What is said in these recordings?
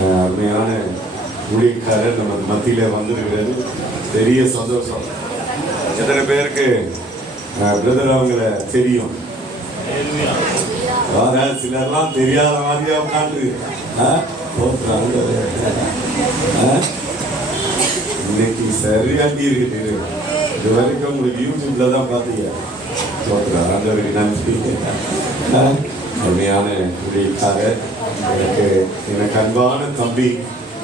அருமையான ஊழியக்காரர் நம்ம மத்தியில் வந்திருக்கிறது பெரிய சந்தோஷம். எத்தனை பேருக்கு பிரதர் அவங்கள தெரியும்? சிலர்லாம் தெரியாத மாதிரியா உட்காந்து இன்னைக்கு சரியாண்டி இருக்குது. இது வரைக்கும் உங்களுக்கு யூடியூப்ல தான் பார்த்தீங்க. ஆண்டவருக்கு நன்றி. அருமையான ஊழியக்காரர், எனக்கு அன்பான தம்பி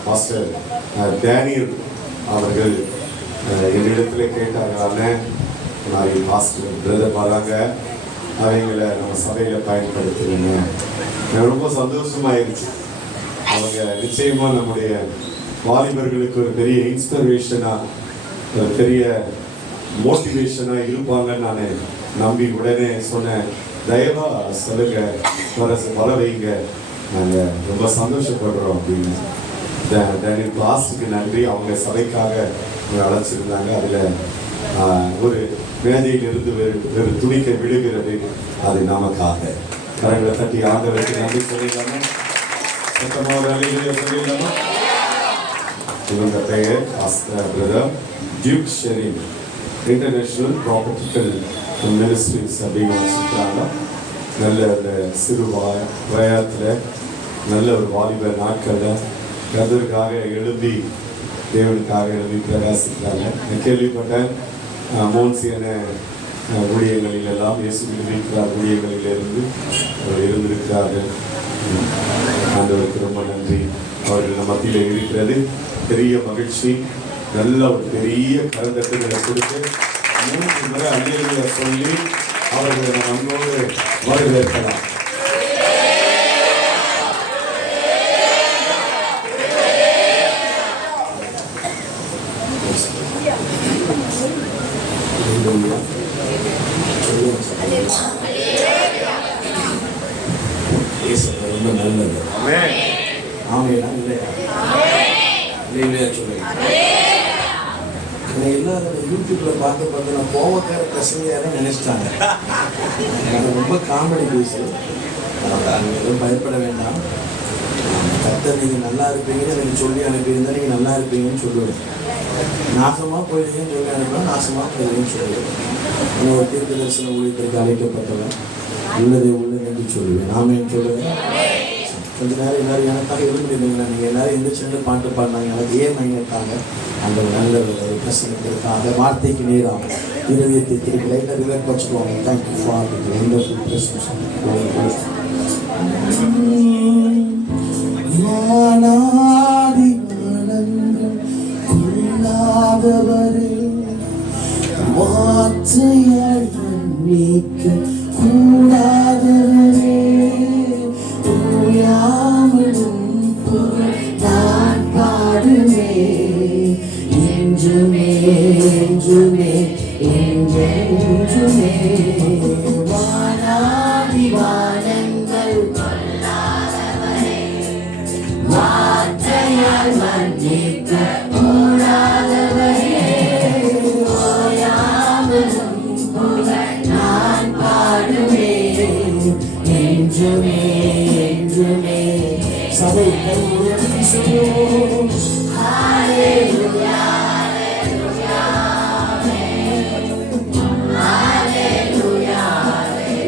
மாஸ்டர் டேனியல் அவர்கள் என்னிடத்துல கேட்டாங்க, நாளைக்கு மாஸ்டர் பிரதர் வராங்க, அவங்களை நம்ம சபையில் பயன்படுத்துறீங்க. எனக்கு ரொம்ப சந்தோஷமாயிருச்சு. அவங்க நிச்சயமாக நம்முடைய வாலிபர்களுக்கு ஒரு பெரிய இன்ஸ்பிரேஷனாக, ஒரு பெரிய மோட்டிவேஷனாக இருப்பாங்கன்னு நான் நம்பி உடனே சொன்னேன், தயவாக சொல்லுங்க, வர வைங்க, நாங்கள் ரொம்ப சந்தோஷப்படுறோம் அப்படின்னு. டேனியல் கிளாஸுக்கு நன்றி. அவங்க சபைக்காக அழைச்சிருந்தாங்க. அதில் ஒரு மேதையிலிருந்து வேறு துணிக்க விடுகிறது, அது நமக்காக. கரங்களை தட்டி ஆண்டவருக்கு நன்றி சொல்லிடலாமா? சத்தமாக ஒரு அலையிலே சொல்லிடலாமா? இவங்க பெயர் brother Duke Shereen, international prophetical ministries அப்படின்னு வச்சுருக்காங்க. நல்ல அந்த சிறு வயத்தில் நல்ல ஒரு வாலிப நாட்களில் கர்த்தருக்காக எழுதி, தேவனுக்காக எழுதி பிரகாசிக்கிறாங்க. நான் கேள்விப்பட்டேன் மோன்சியான ஊழியங்களில் எல்லாம் இயேசு இருக்கிறார் ஊழியங்களிலிருந்து அவர் இருந்திருக்கிறார்கள். ஆண்டவருக்கு ரொம்ப நன்றி. அவர்கள் மத்தியில் இருக்கிறது பெரிய மகிழ்ச்சி. நல்ல ஒரு பெரிய கருந்தட்டுகளை கொடுத்து 3 முறை அல்லேலூயா சொல்லி அவர்களை நம்ம அன்போடு வரவேற்கலாம். ரொம்ப நல்லது. ஆமையா இல்லையா? எல்லாரும் யூடியூப்ல பார்த்து நான் கோவக்கார பிரசங்கியாரே நினைச்சிட்டாங்க. எனக்கு ரொம்ப காமெடி பீஸு. எதுவும் பயப்பட வேண்டாம். கர்த்தர் நீங்கள் நல்லா இருப்பீங்கன்னு எனக்கு சொல்லி அனுப்பியிருந்தா நீங்கள் நல்லா இருப்பீங்கன்னு சொல்லுவேன். நாசமாக போயிடுங்கன்னு சொல்லி அனுப்பினா நாசமாக போயிடுங்கன்னு சொல்லுவேன். ஒரு தீர்க்க தரிசன ஊழியத்திற்கு அழைக்கப்பட்டவன் உள்ளதை என்று சொல்லுவேன். நாமேன்னு சொல்லுவேன். கொஞ்ச நேரம் எல்லாரும் எனக்காக இருந்துருந்தீங்களா? நீங்கள் எல்லாரும் எந்திரிச்சு பாட்டு பாடினாங்க. எனக்கு ஏன் மைங்கிட்டாங்க அந்த நல்ல ஒரு பிரசனத்திற்காக வார்த்தைக்கு நேராக இருதயத்தை திருப்பி லைட்டாக ரிவர்ட் வச்சுக்குவாங்க. Thank you for the wonderful presence. வானாதி வானங்கள் கொள்ளாதவரே, வார்த்தையால் மன்னிக்க கூடாதவரே, ஓயாமலும் புகழ் நான் பாடுவேன் என்றுமே என்றுமே என்றென்றுமே. வானாதி வானங்கள் கொள்ளாதவரே, வார்த்தையால் மன்னிக்க கூடாதவரே, ஓயாமலும் புகழ் நான் பாடுவேன் என்றுமே என்றுமே. சபை உயர்த்தி சொல்லுவோம் ஹல்லேலூயா ஹல்லேலூயா ஹல்லேலூயா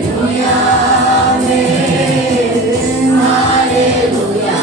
ஹல்லேலூயா ஹல்லேலூயா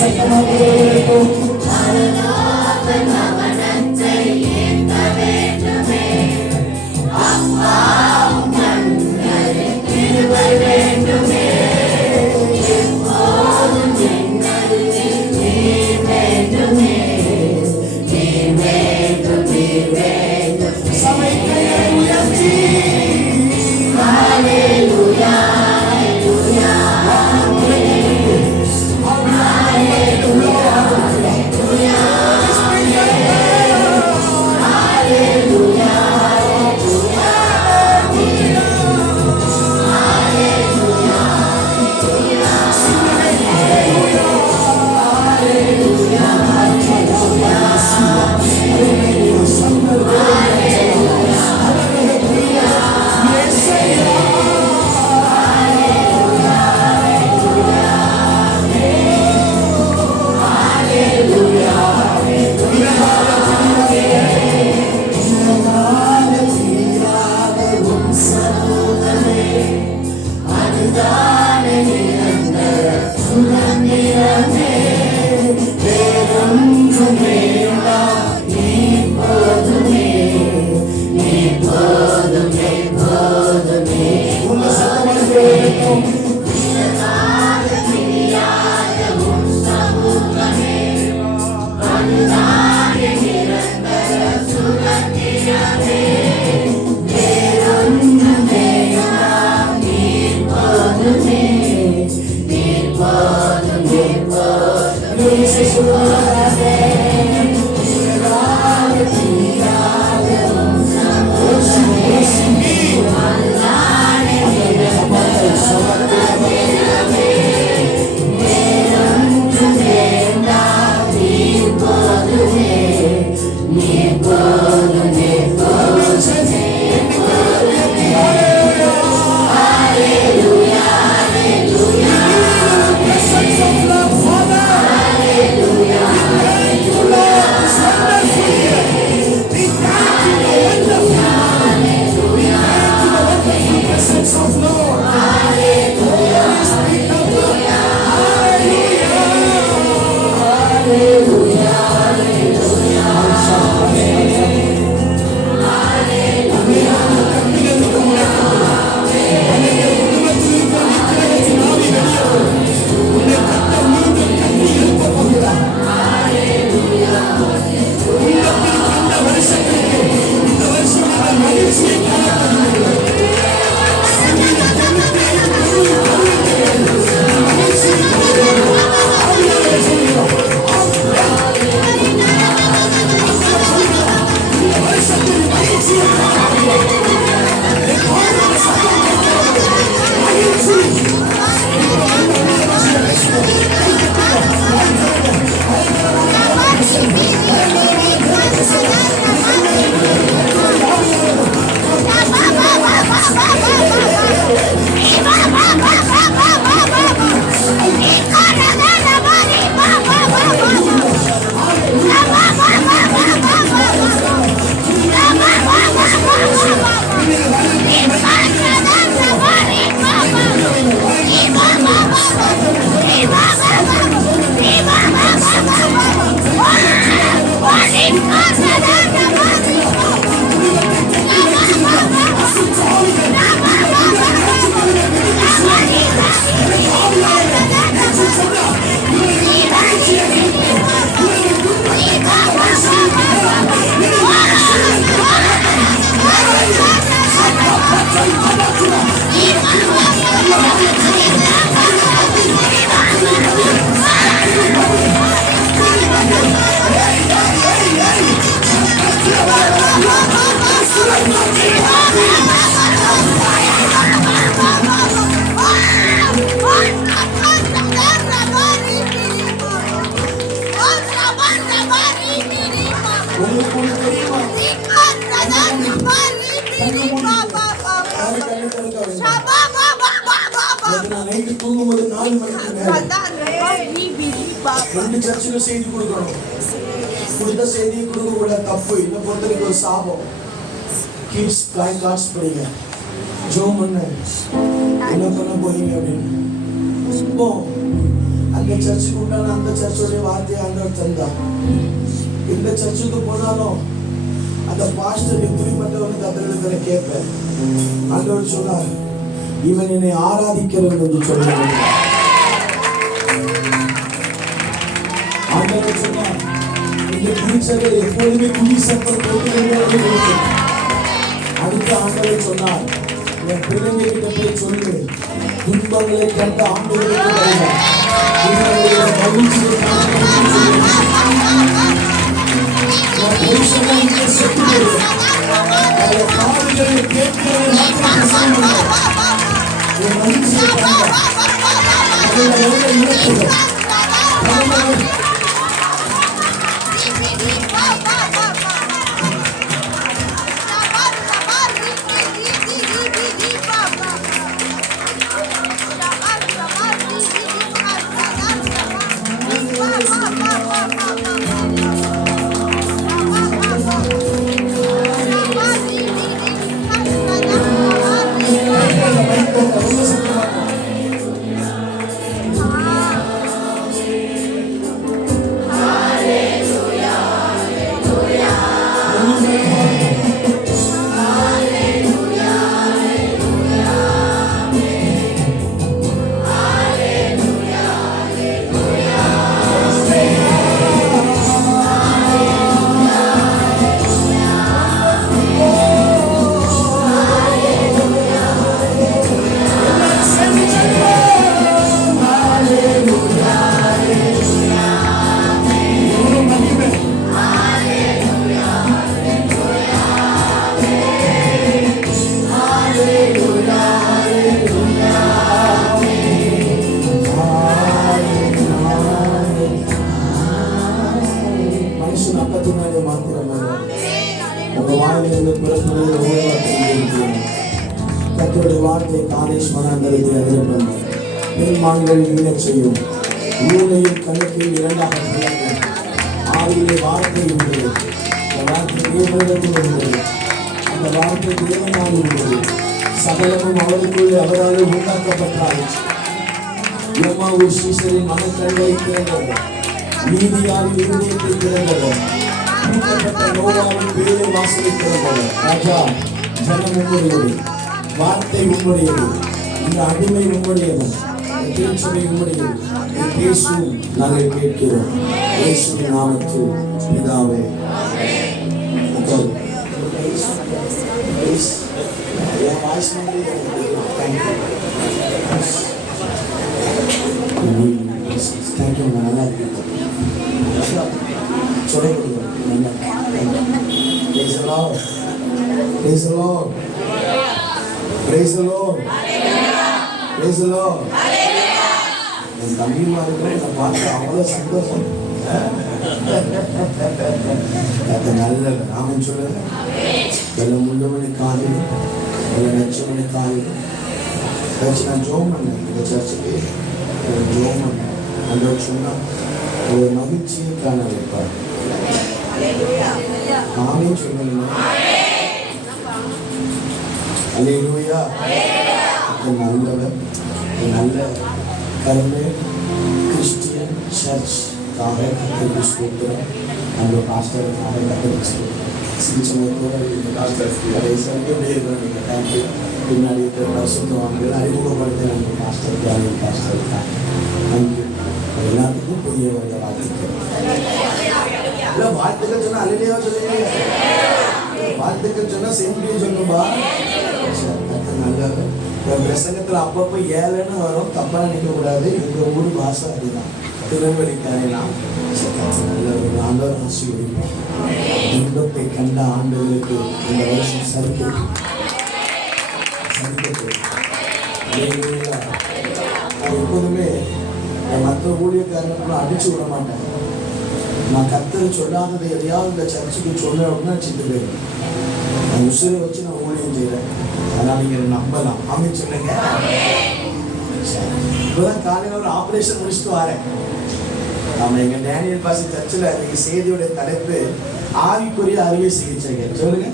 சத்தமாக ரெண்டு சர்ச்சுல செய்தி கொடுக்கணும். கொடுத்த செய்தியை கொடுக்க கூட தப்பு. இந்த பொறுத்தவரைக்கும் ஒரு சாபம். கிட்ஸ் கார்ட்ஸ் படிங்க, ஜோம் பண்ண என்ன பண்ண போறீங்க அப்படின்னு. இப்போ அந்த சர்ச்சுக்கு உண்டான அந்த சர்ச்சோடைய வார்த்தையை ஆண்டவர் தந்தா. எந்த சர்ச்சுக்கு போனாலும் அந்த பாஸ்டர் எப்படிப்பட்டவனு கத்தரிடத்துல கேட்பேன். ஆண்டவர் சொன்னார், இவன் என்னை ஆராதிக்கிறவன் என்று சொன்னார். ஆண்டவர் சொன்னார், இந்த குடிசைகள் எப்பொழுதுமே குடி சத்தம் போட்டு. அடுத்த ஆண்டவர் சொன்னார், என் பிள்ளைங்க கிட்ட போய் சொல்லு, துன்பங்களை கண்ட ஆண்டவருக்கு மகிழ்ச்சியை சொல்லப்படுகிற ஒவ்வொரு வார்த்தையும் கர்த்தருடைய வார்த்தை காலேஷ் மனாந்தரத்தில் அறியப்படும் பெருமான்கள் ஈழச் செய்யும் ஊழையில் கணக்கில் இரண்டாக பிளக்கும் ஆவியிலே வார்த்தை உள்ளது அந்த வார்த்தை தேவனிடத்தில் உள்ளது அந்த வார்த்தை தேவனால் உள்ளது சகலமும் அவருக்குள்ளே அவரால் உண்டாக்கப்பட்டாயிற்று யோமாவு சீசரின் மனக்கண்களை திறந்தது நீதியால் இருதயத்தை திறந்தது பூட்டப்பட்ட நோவாவின் பேரை வாசலை திறந்தது ராஜா ஜனம் உங்களுடையது வார்த்தை உங்களுடையது இந்த அடிமை உங்களுடையது திருச்சபை உங்களுடையது பேசும் நாங்கள் கேட்கிறோம் இயேசுவின் நாமத்தில் பிதாவே தேங்க்யூ நல்லா இருக்கு Praise the Lord. Praise the Lord. Praise the Lord. Praise the Lord. என் தம்பிமாருக்கு நான் பார்த்து அவ்வளோ சந்தோஷம். அது நல்லது. ஆமென் சொல்லுங்க. வெள்ளம் முள்ளமணி காலில் வெள்ளம் நெச்சமணி காலில் நான் ஜோம் பண்ணேன் இந்த சர்ச்சுக்கு ஜோம் பண்ணேன் அந்த சொன்னால் ஒரு மகிழ்ச்சியை காண வைப்பார். ஆமென் சொல்லுங்க. அல்லேலூயா. நல்லவர் நல்ல கருணை கிறிஸ்டியன் சர்ச் கத்தருக்கு ஸ்தோத்திரம். நம்ம பாஸ்டருக்காக கத்தருக்கு தேங்க்யூ. பின்னாடி இருக்கிற பரிசுத்தவான்கள் அறிமுகப்படுத்த நம்ம பாஸ்டர் தியானி பாஸ்டருக்காக தேங்க்யூ. எல்லாத்துக்கும் புதிய வருட வாழ்த்துக்கள். இல்லை வாழ்த்துக்கள் சொன்னா அல்லேலூயா சொல்லுங்க. வாழ்த்துக்கள் சொன்னா செம்பியும் சொல்லும்பா. நல்லது. பிரசங்கத்தில் அப்பப்போ ஏழைன்னு வரும், தப்பா நினைக்க கூடாது. எங்க ஊர் பாஷை அதுதான், திருவள்ளிக்கரையெல்லாம் நல்ல ஒரு ஆண்டவர் ஆசீர்வதிப்பார். துன்பத்தை கண்ட ஆண்டுகளுக்கு இந்த வருஷம் சரிக்கட்டும். எப்போதுமே மற்ற ஊழியக்காரங்களும் அடிச்சு விட மாட்டேன். நான் கர்த்தர் சொல்லாததை எதையாவது இந்த சர்ச்சுக்கு சொல்ல அப்படின்னா சித்து போயிடும். நான் உசுரை வச்சு நான் ஊழியம் செய்கிறேன். அதனால் நீங்கள் நம்பலாம். ஆமென் சொல்லுங்க. இப்போதான் காலையில் ஒரு ஆப்ரேஷன் முடிச்சுட்டு வரேன். நம்ம எங்கள் டேனியல் பாசி சர்ச்சில் இன்னைக்கு செய்தியுடைய தலைப்பு ஆவிக்குரிய அறுவை சிகிச்சைகள். சொல்லுங்க.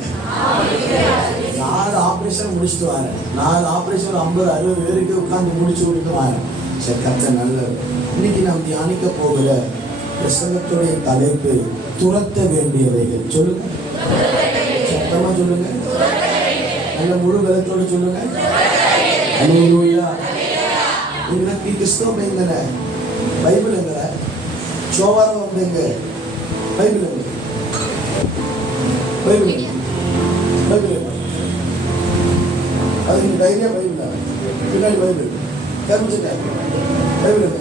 4 ஆப்ரேஷன் முடிச்சுட்டு வரேன். 4 ஆப்ரேஷன் 50-60 பேருக்கு உட்காந்து முடிச்சு விட்டுட்டு வரேன். சரி, கர்த்தர் நல்லது. இன்னைக்கு நாம் தியானிக்க போகிற பிரசங்கத்துடைய தலைப்பு துரத்த வேண்டியவைகள். சொல்லுங்க, சத்தமா சொல்லுங்க, நல்ல முழு பலத்தோடு சொல்லுங்க. அல்லேலூயா. இன்னைக்கு கிறிஸ்தவம் எங்கன பைபிள் எங்கன சோவாரம் வந்து எங்க பைபிள் எங்க பைபிள் பைபிள் எங்க அதுக்கு தைரியா பைபிள் பின்னாடி பைபிள் தெரிஞ்சுக்க பைபிள் எங்க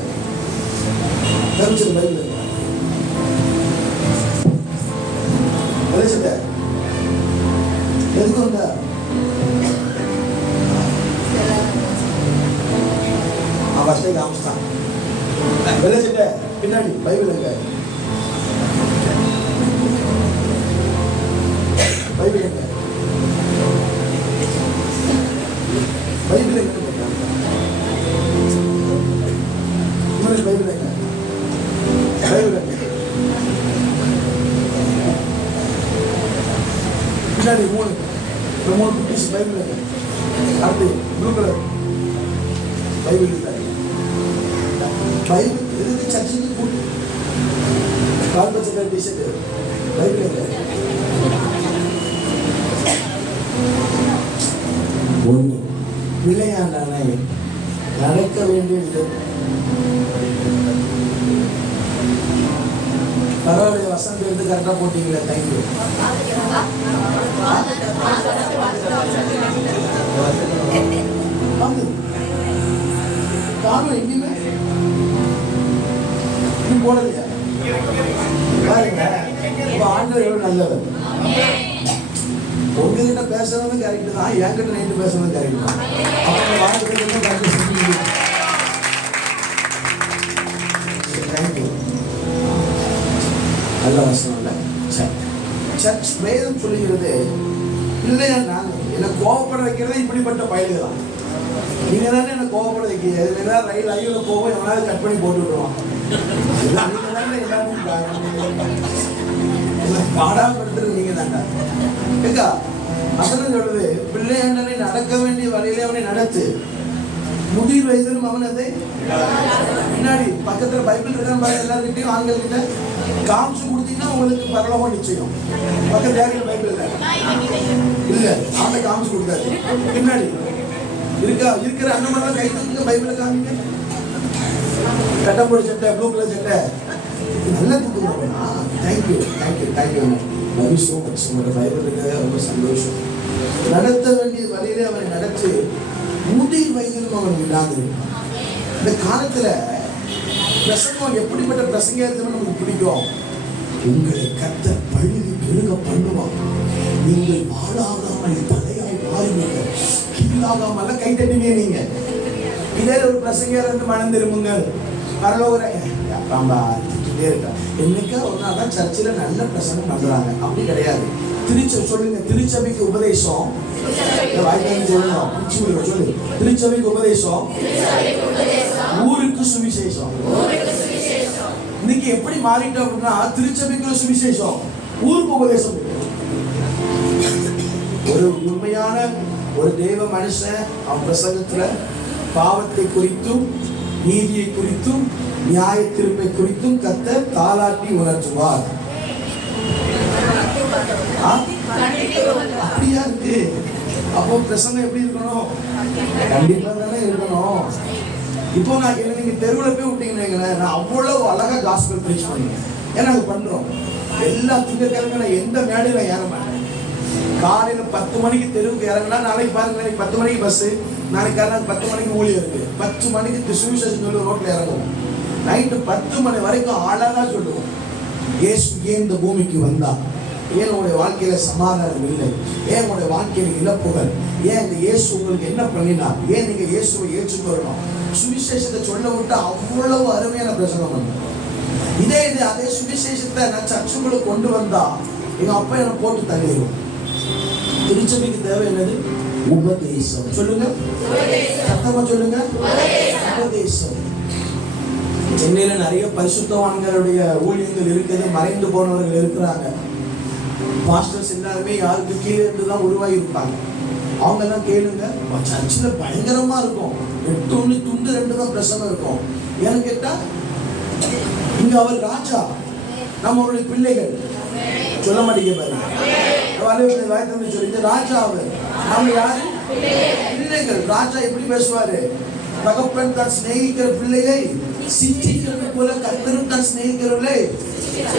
தெரிஞ்சுக்க பைபிள் எங்க தெரிஞ்சுக்க எதுக்கு வந்த ஃபஸ்ட்டே காமிச்சிட்டான். வெளிச்சிட்ட பின்னாடி பைபிள் எங்க பைபிள் எங்க பைபிள் எங்க பைபிள் எங்க பைபிள் எங்க பின்னாடி 3 குட்டிஸ் பைபிள் எங்க அடுத்து ப்ளூ கலர் பைபிள் இல்லை. பைபிள் எதுக்கு சர்ச்சுக்கு கூட்டு கால் பச்சை டிஷர்ட் பைபிள் எங்க ஒன்று பிள்ளையாண்டானே நடக்க வேண்டிய பரவாயில்ல. வசந்த் எடுத்து கரெக்டாக போட்டீங்களே, தேங்க்யூ. காரணம் எங்கேயுமே இன்னும் போடலையா பாருங்க. இப்போ ஆண்டவர் எவ்வளோ நல்லவர். உங்ககிட்ட பேசுறதும் கரெக்டு தான், என்கிட்ட நைட்டு பேசுறதும் கரெக்டு தான். அவங்க வாழ்க்கை தேங்க்யூ. நல்ல வசனம் இல்லை. சர்ச் வேதம் சொல்லுகிறது பிள்ளை அப்படிப்பட்ட பயல்கள் தான். நீங்க தானே என்ன கோவப்பட வைக்கிறீங்க. ரயில் ஐயோல போவோம், எவனாவது கட் பண்ணி போட்டு விடுவான். நீங்க தானே எல்லாரும் பாடாப்படுத்துறது நீங்க தாண்டா. ஏக்கா வசனம் சொல்லுது, பிள்ளையாண்டனை நடக்க வேண்டிய வழியிலே அவனை நடத்து, முதிர் வயதிலும் அவன் அதை முன்னாடி பக்கத்துல பைபிள் இருக்கான்னு பாருங்க. எல்லாருக்கிட்டையும் ஆண்கள் கிட்ட காமிச்சு கொடுத்தீங்கன்னா உங்களுக்கு பரலோகம் நிச்சயம். பக்கத்துல யாரும் பைபிள் இல்ல ஆண்ட காமிச்சு கொடுத்தாரு. பின்னாடி இருக்கா இருக்கிற அந்த மாதிரி கை தூக்குங்க, பைபிளை காமிங்க. கட்டப்போடு சட்டை, ப்ளூ கலர் சட்டை நல்லா தூக்குங்க. Thank you thank you thank you love you so much. உங்களோட பைபிள் இருக்க ரொம்ப சந்தோஷம். நடத்த வேண்டிய வழியிலே அவனை நடத்தி முதிர் வயதிலும் அவன் விடாது. இந்த காலத்துல பிரசங்கம் எப்படிப்பட்ட பிரசங்க நமக்கு பிடிக்கும். உங்களை கர்த்தர் பழுதி பெருக பண்ணுவான், நீங்கள் வாழாகாமல் தலையாய் மாறுவீர்கள், கீழாகாமல கை தட்டுவீங்க. நீங்க இதே ஒரு பிரசங்க இருந்து மனம் திரும்புங்கள், பரலோகர இருக்கா. என்னைக்கா ஒரு நாள் தான் சர்ச்சில் நல்ல பிரசங்கம் பண்றாங்க, அப்படி கிடையாது. சொல்லுங்க, திருச்சபைக்கு உபதேசம். சொல்லு, திருச்சபைக்கு உபதேசம், ஊருக்கு சுவிசேஷம். இன்னைக்கு எப்படி மாறிட்டோம் அப்படின்னா, திருச்சபைக்குள்ள சுவிசேஷம், ஊருக்கு உபதேசம். ஒரு உண்மையான ஒரு தெய்வ மனுஷன் அவன் பிரசங்கத்துல பாவத்தை குறித்தும் நீதியை குறித்தும் நியாய தீர்ப்பை குறித்தும் கர்த்தர் தாலாட்டி உணர்த்துவார். அப்படியா இருக்கு. அப்போ பிரசங்கம் எப்படி இருக்கணும்? கண்டிப்பா தானே இருக்கணும். இப்போ நான் நீங்க தெருவில் போய் விட்டீங்கன்னா, நான் அவ்வளவு அழகா காஸ்பல் ப்ரீச் பண்ணுவேன். ஏன்னா அது பண்றோம். எல்லா திங்கட்கிழமை நான் எந்த மேடையில ஏற மாட்டேன். காலையில 10 மணிக்கு தெருவுக்கு இறங்கினா, நாளைக்கு பாருங்க 10 மணிக்கு பஸ், நாளைக்கு காலையில் 10 மணிக்கு ஊழியம் இருக்கு, 10 மணிக்கு சுவிசேஷம் சொல்லி ரோட்ல இறங்குவோம். நைட்டு 10 மணி வரைக்கும் அழகா சொல்லுவோம், இயேசு ஏன் இந்த பூமிக்கு வந்தா, ஏன் உங்களுடைய வாழ்க்கையில சமாதானம் இல்லை, ஏன் உங்களுடைய வாழ்க்கையில இழப்புகள், ஏன் இந்த இயேசு உங்களுக்கு என்ன பண்ணினா, ஏன் நீங்க இயேசுவை ஏற்றுக்கொள்ளணும். சுவிசேஷத்தை சொல்ல விட்டு அவ்வளவு அருமையான பிரசங்கம் பண்ணுவோம். அதே சுவிசேஷத்தை நான் சர்ச்சுக்குள்ள கொண்டு வந்தா எங்க அப்பா என்ன போட்டு தள்ளிடுவோம். திருச்சபைக்கு தேவை என்னது? உபதேசம். சொல்லுங்க, சத்தமா சொல்லுங்க, உபதேசம். சென்னையில நிறைய பரிசுத்தவான்களுடைய ஊழியங்கள் இருக்குது, மறைந்து போனவர்கள் இருக்கிறாங்க. பாஸ்டர்ஸ் எல்லாருமே யாருக்கு கீழே இருந்துதான் உருவாகி இருப்பாங்க. அவங்க எல்லாம் கேளுங்க, சர்ச்சில் பயங்கரமா இருக்கும், 8 துண்டு 2 தான் பிரசங்கம் இருக்கும். ஏன்னு கேட்டா, இங்க அவர் ராஜா, நம்மளுடைய பிள்ளைகள். சொல்ல மாட்டேங்க பாருங்க, ராஜா அவர், நம்ம யாரு? பிள்ளைகள். ராஜா எப்படி பேசுவாரு? தகப்பன் தான் சிநேகிக்கிற பிள்ளையை சிற்றிக்கிறது போல கர்த்தரும் தான் சிநேகிக்கிறவர்களே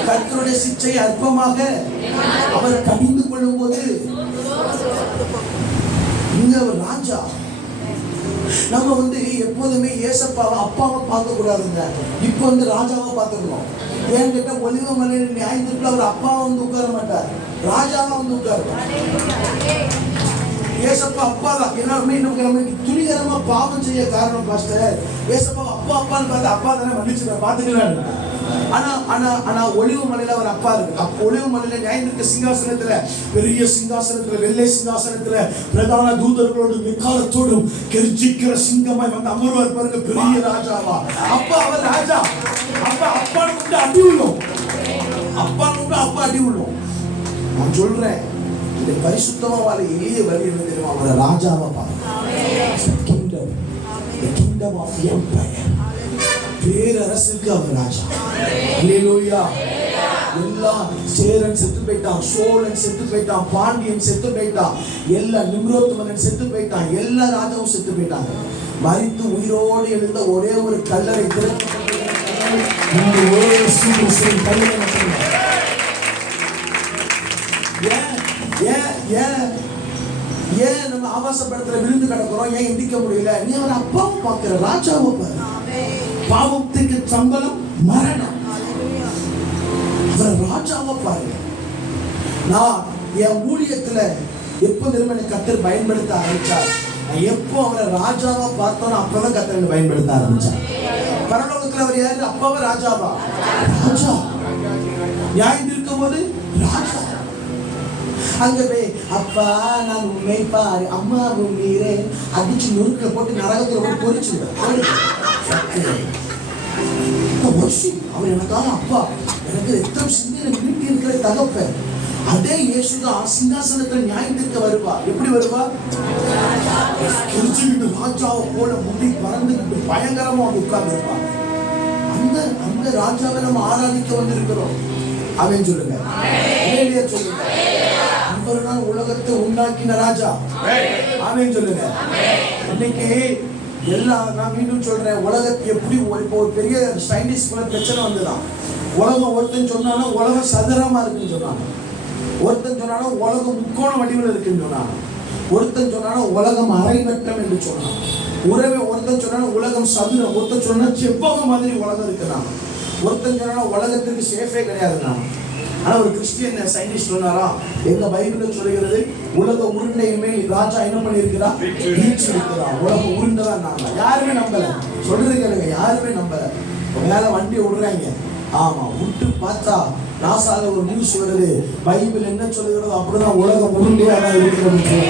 கர்த்தருடைய சிச்சை அற்பமாக அவர் கடிந்து கொள்ளும் போது, இங்க அவர் ராஜா. நம்ம எப்போதுமே ஏசப்பாவை அப்பாவை பார்க்க கூடாதுங்க. இப்போ ராஜாவை பார்த்துக்கணும். ஏன்னு கேட்டா, ஒலிவ மலையில நியாயத்திற்குள்ள அவர் அப்பாவை உட்கார மாட்டார், ராஜாவா உட்காருவார். ஏசப்பா அப்பா தான். எல்லாருமே இன்னும் துணிகரமா பாவம் செய்ய காரணம் பாஸ்டர், ஏசப்பா அப்பா அப்பான்னு பார்த்து அப்பா தானே மன்னிச்சு பாத்துக்கலாம். ஆனா ஒளிவு மலையில ஒரு அப்பா இருக்கு. ஒளிவு மலையில நியாயத்திற்கு சிங்காசனத்துல, பெரிய சிங்காசனத்துல, வெள்ளை சிங்காசனத்துல பிரதான தூதர்களோடு விக்காலத்தோடும் கெர்ச்சிக்கிற சிங்கமாய் அமர்வார் பாருங்க, பெரிய ராஜாவா. அப்பா அவர் ராஜா. அப்பா அப்பான்னு அடி உள்ளோம், அப்பான்னு அப்பா அடி உள்ளோம். நான் சொல்றேன், இந்த பரிசுத்தமா வாழ எளிய வழி என்ன தெரியுமா? அவரை ராஜாவா பாருங்க. Kingdom of empire, பேரரசுக்கு அவர் ராஜா. ஹல்லேலூயா. எல்லாம் சேரன் செத்து போயிட்டான், சோழன் செத்து போயிட்டான், பாண்டியன் செத்து போயிட்டான், எல்லா நிம்ரோத்மனன் செத்து போயிட்டான், எல்லா ராஜாவும் செத்து போயிட்டாங்க. மரித்து உயிரோடு எழுந்த ஒரே ஒரு கல்லறை ஏன் நம்ம ஆபாசப்படத்துல விழுந்து கிடக்கிறோம்? ஏன் எந்திக்க முடியல? நீ அவர் அப்பாவை பார்க்கிற, ராஜாவை பாரு. பாவத்துக்கு சம்பளம் மரணம். ராஜாவை பாருங்க. நான் என் ஊழியத்துல எப்ப திரும்ப கர்த்தர் பயன்படுத்த ஆரம்பிச்சார், எப்போ அவரை ராஜாவா பார்த்தோம் அப்பதான் கர்த்தர் பயன்படுத்த ஆரம்பிச்சார். பரலோகத்துல அவர் யாரு? அப்பாவா ராஜாவா? ராஜா. நியாயம் இருக்கும் போது ராஜா. அங்க போய் அப்பா நான் உண்மை பாரு அம்மாவும் நீரே அடிச்சு நுறுக்கில் போட்டு நரகத்துல போட்டு பொறிச்சுடுவேன். அவர் எனக்காக அப்பா எனக்கு ரத்தம் சிந்தி வீட்டி இருக்கிற தகப்பன். அதே இயேசுதான் சிங்காசனத்துல நியாயம் தீர்க்க வருவா. எப்படி வருவா? கிழிச்சுக்கிட்டு ராஜாவை போல முடி பறந்துக்கிட்டு பயங்கரமா உட்கார்ந்து இருப்பா. அந்த ராஜாவை நம்ம ஆராதிக்க வந்திருக்கிறோம். அவன் சொல்லுங்க, சொல்லுங்க. இவர் தான் உலகத்தை உண்டாக்கின ராஜா. அவன் சொல்லுங்க. இன்னைக்கு நான் மீண்டும் சொல்றேன், உலகத்தை எப்படி இப்போ ஒரு பெரிய சயின்டிஸ்ட் பிரச்சனை வந்துதான். உலகம் ஒருத்தன் சொன்னானா உலகம் சதுரமா இருக்குன்னு சொன்னாங்க. ஒருத்தன் சொன்னானா உலகம் முக்கோண வடிவில் இருக்குன்னு சொன்னாங்க. ஒருத்தன் சொன்னானா உலகம் அரைவட்டம் என்று சொன்னான். ஒருத்தன் சொன்னா உலகம் சதுரம். ஒருத்தன் சொன்னா செவ்வகம் மாதிரி உலகம் இருக்கிறான். ஒருத்தன் சொன்னா உலகத்துக்கு சேஃபே கிடையாது. ஆனா ஒரு கிறிஸ்டியன் சயின்டிஸ்ட் சொன்னாரா, எங்க பைபிள் சொல்லுகிறது உலக உருண்டையுமே ராஜா என்ன பண்ணிருக்கிறா, இருக்கிறான். உலக உருண்டைதான். நாங்க யாருமே நம்பல. சொல்றது கேளுங்க, யாருமே நம்பல. மேல வண்டி விடுறாங்க. ஆமா, விட்டு பார்த்தா நாசால ஒரு நியூஸ் வருது, பைபிள் என்ன சொல்லுகிறதோ அப்படிதான் உலகம் உருண்டையாக இருக்கிறது.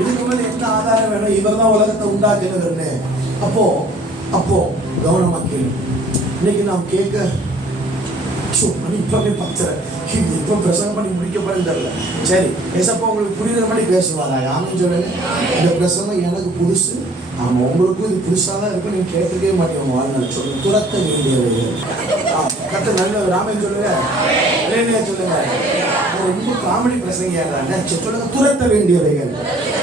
இதுக்கு மேல என்ன ஆதாரம் வேணும்? இவர் தான் உலகத்தை உண்டாக்குறதுன்னு. அப்போ கவனமா கேள்வி. இன்னைக்கு நாம் கேட்க இப்பவே பத்தரை இப்ப பிரசங்கம் பண்ணி முடிக்கப்படும் தெரியல. சரி, ஏசப்பா உங்களுக்கு புரியுற மாதிரி பேசுவாரா? யாருன்னு சொல்லுங்க. இந்த பிரசங்கம் எனக்கு புதுசு. ஆமா, உங்களுக்கும் இது புதுசாதான் இருக்கும். நீங்க கேட்டுக்கவே மாட்டேங்க. வாழ்நாள் சொல்லுங்க, துரத்த வேண்டியது கத்த நல்ல ராமன் சொல்லுங்க, சொல்லுங்க. ரொம்ப காமெடி பிரசங்க சொல்லுங்க, துரத்த வேண்டியவைகள்.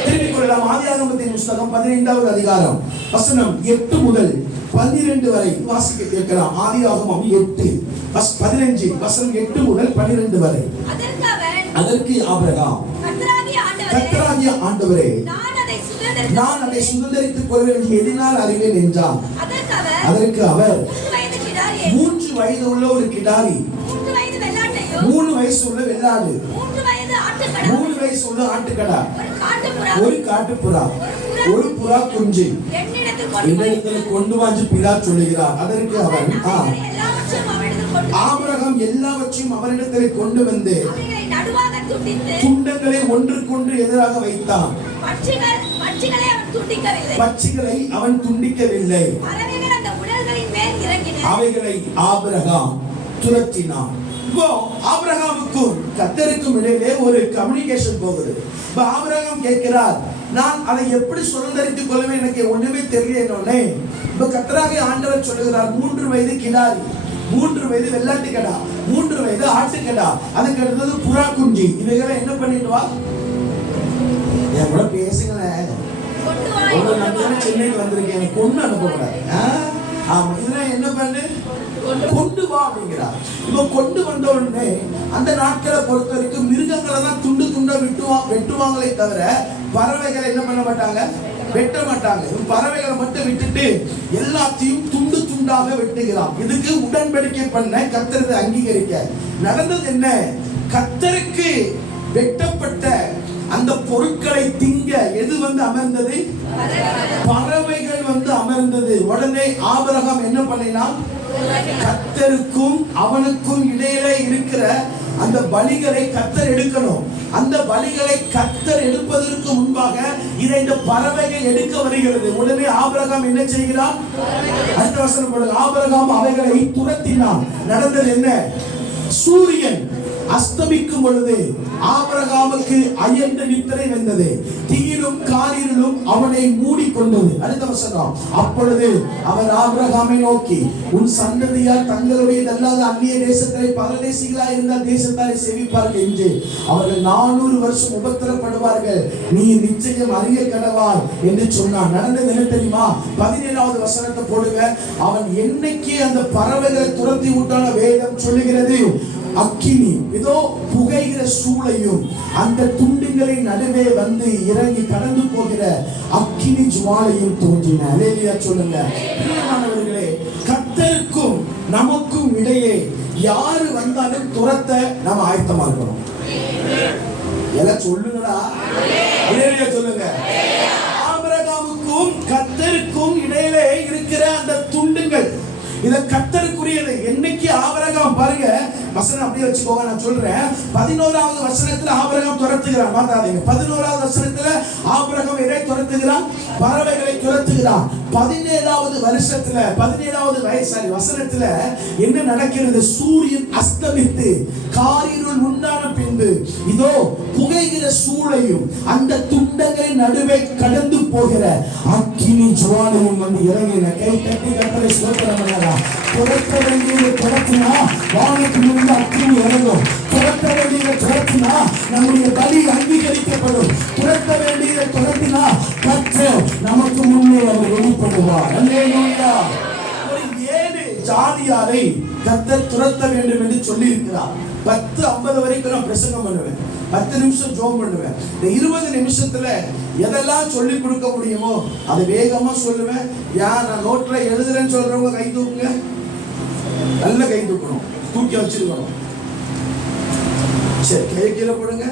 திரும்பிக் கொள்ளலாம். ஆதியாகமத்தின் புஸ்தகம் 15வது அதிகாரம் வசனம் 8 முதல் 12 வரை வாசிக்க கேட்கலாம். ஆதியாகமம் 8:15 வசனம் 8 முதல் 12 வரை. அதற்கு ஆபிரகாம், கர்த்தராகிய ஆண்டவரே, நான் அதை சுதந்தரித்துக் கொள்வேன் எதினால் அறிவேன் என்றான். அதற்கு அவர் 3 வயது உள்ள ஒரு கிடாரி, 3 வயசு உள்ள வெள்ளாடு, 3 வயசு உள்ள ஆட்டுக்கடா, ஒரு காட்டுப்புறா, ஒரு புறா குஞ்சு என்னிடத்தில் கொண்டு வந்து பிதா சொல்லுகிறார். அதற்கு அவன், ஆபிரகாம் எல்லாவற்றையும் அவரிடத்தில் கொண்டு வந்து துண்டங்களை ஒன்றுக்கொன்று எதிராக வைத்தான். பட்சிகளை அவன் துண்டிக்கவில்லை. அவைகளை ஆபிரகாம் துரத்தினான். இப்போ ஆபிரகாமுக்கும் கர்த்தருக்கும் இடையிலே ஒரு கம்யூனிகேஷன் போகுது. இப்ப ஆபிரகாம் கேட்கிறார், நான் அதை எப்படி சுதந்தரித்துக் கொள்ளவே எனக்கு ஒண்ணுமே தெரியல. இப்ப கர்த்தராகிய ஆண்டவர் சொல்லுகிறார், 3 வயது கிடாரி, 3 வயது வெள்ளாட்டுக்கடா, 3 வயது ஆட்டுக்கடா, அதுக்கு அடுத்தது புறா குஞ்சு, இவைகளை என்ன பண்ணிட்டு வா. என் கூட பேசுங்களேன். சென்னைக்கு வந்திருக்கேன், கொண்டு அனுப்பக்கூடாது. ஆமா, இதெல்லாம் என்ன பண்ணு, கொண்டு வா அப்படிங்கிறார். இப்ப கொண்டு வந்த உடனே அந்த நாட்களை பொறுத்த வரைக்கும் மிருகங்களை தான் துண்டு துண்டா வெட்டுவாங்களே தவிர பறவைகளை என்ன பண்ண மாட்டாங்க, வெட்ட மாட்டாங்க. பறவைகளை மட்டும் விட்டுட்டு எல்லாத்தையும் துண்டு துண்டாக வெட்டுகிறான். இதுக்கு உடன்படிக்கை பண்ண கர்த்தரை அங்கீகரிக்க நடந்தது என்ன? கர்த்தருக்கு வெட்டப்பட்ட அந்த பொருட்களை திங்க எது வந்து அமர்ந்தது? பறவைகள் வந்து அமர்ந்தது. உடனே ஆபிரகாம் என்ன பண்ணினான்? கர்த்தருக்கும் அவனுக்கும் இடையிலே இருக்கிற அந்த பலிகளை கர்த்தர் எடுக்கணும். அந்த பலிகளை கர்த்தர் எடுப்பதற்கு முன்பாக இதை இந்த பறவைகள் எடுக்க வருகிறது. உடனே ஆபிரகாம் என்ன செய்கிறான்? அடுத்த வசனம் போடுங்க. ஆபிரகாம் அவைகளை துரத்தினான். நடந்தது என்ன? சூரியன் அஸ்தமிக்கும் பொழுது ஆபிரகாமுக்கு அயர்ந்த நித்திரை வந்தது, தீயிலும் காரிலும் அவனை மூடிக்கொண்டது. அடுத்த வசனம். அப்பொழுது அவர் ஆபிரகாமை நோக்கி, உன் சந்ததியார் தங்களுடைய அல்லாத அந்நிய தேசத்திலே பரதேசிகளாய் இருந்த தேசத்தாரை சேவிப்பார்கள் என்று அவர்கள் 400 வருஷம் உபத்திரப்படுவார்கள், நீ நிச்சயம் அறிய கடவாய் என்று சொன்னான். நடந்தது என்ன தெரியுமா? 17வது வசனத்தை போடுங்க. அவன் என்னைக்கு அந்த பறவைகளை துரத்தி விட்டான வேதம் சொல்லுகிறது, அக்கினி இதோ புகைகிற சூளையும் அந்த துண்டுகளின் நடுவே வந்து இறங்கி கடந்து போகிற அக்கினி ஜுவாலையும் தோன்றின. அல்லேலூயா சொல்லுங்க. பிரியமானவர்களே, கர்த்தருக்கும் நமக்கும் இடையே யாரு வந்தாலும் துரத்த நாம ஆயத்தமா இருக்கணும். எல்லாம் சொல்லுங்கடா. அல்லேலூயா சொல்லுங்க. ஆபிரகாமுக்கும் கர்த்தருக்கும் இடையிலே இருக்கிற அந்த துண்டுகள், இத கர்த்தருக்குரியது. என்னைக்கு ஆபிரகாம் பாருங்க வசனம் அப்படியே வச்சுக்கோங்க, நான் சொல்றேன். 11வது வசனத்துல ஆபிரகாம் துரத்துகிறான். மாத்தாதீங்க. 11வது வசனத்துல ஆபிரகாம் எதை துரத்துகிறான்? பறவைகளை துரத்துகிறான். 17வது வருஷத்துல 17வது வசனத்துல என்ன நடக்கிறது? சூரியன் அஸ்தமித்து காரிருள் உண்டான பின்பு இதோ புகைகிற சூளையும் அந்த துண்டங்களின் நடுவே கடந்து போகிற அக்கினி ஜுவாலையும் வந்து இறங்கின. கை தட்டி கர்த்தரை ஸ்தோத்திரம் பண்ணலாம். துரத்த வேண்டியது துரத்தினா வானத்திலிருந்து அக்கினி இறங்கும். துரத்த வேண்டியதை துரத்தினா நம்முடைய பலி அங்கீகரிக்கப்படும். துரத்த வேண்டியதை துரத்தினா கர்த்தர் நமக்கு முன்னே அவர் வெளிப்படுவார். அல்லேலூயா. ஒரு 7 ஜாதியாரை கர்த்தர் துரத்த வேண்டும் என்று சொல்லி இருக்கிறார். 10:50 வரைக்கும் நான் பிரசங்கம் பண்ணுவேன். 10 நிமிஷம் ஜெபம் பண்ணுவேன். இந்த 20 நிமிஷத்துல எதெல்லாம் சொல்லி கொடுக்க முடியுமோ அதை வேகமா சொல்லுவேன். நான் நோட்ல எழுதுறேன்னு சொல்றவங்க கை தூக்குங்க. நல்ல கை தூக்கணும், தூக்கி வச்சிருக்கணும். சரி, கை கீழே போடுங்க.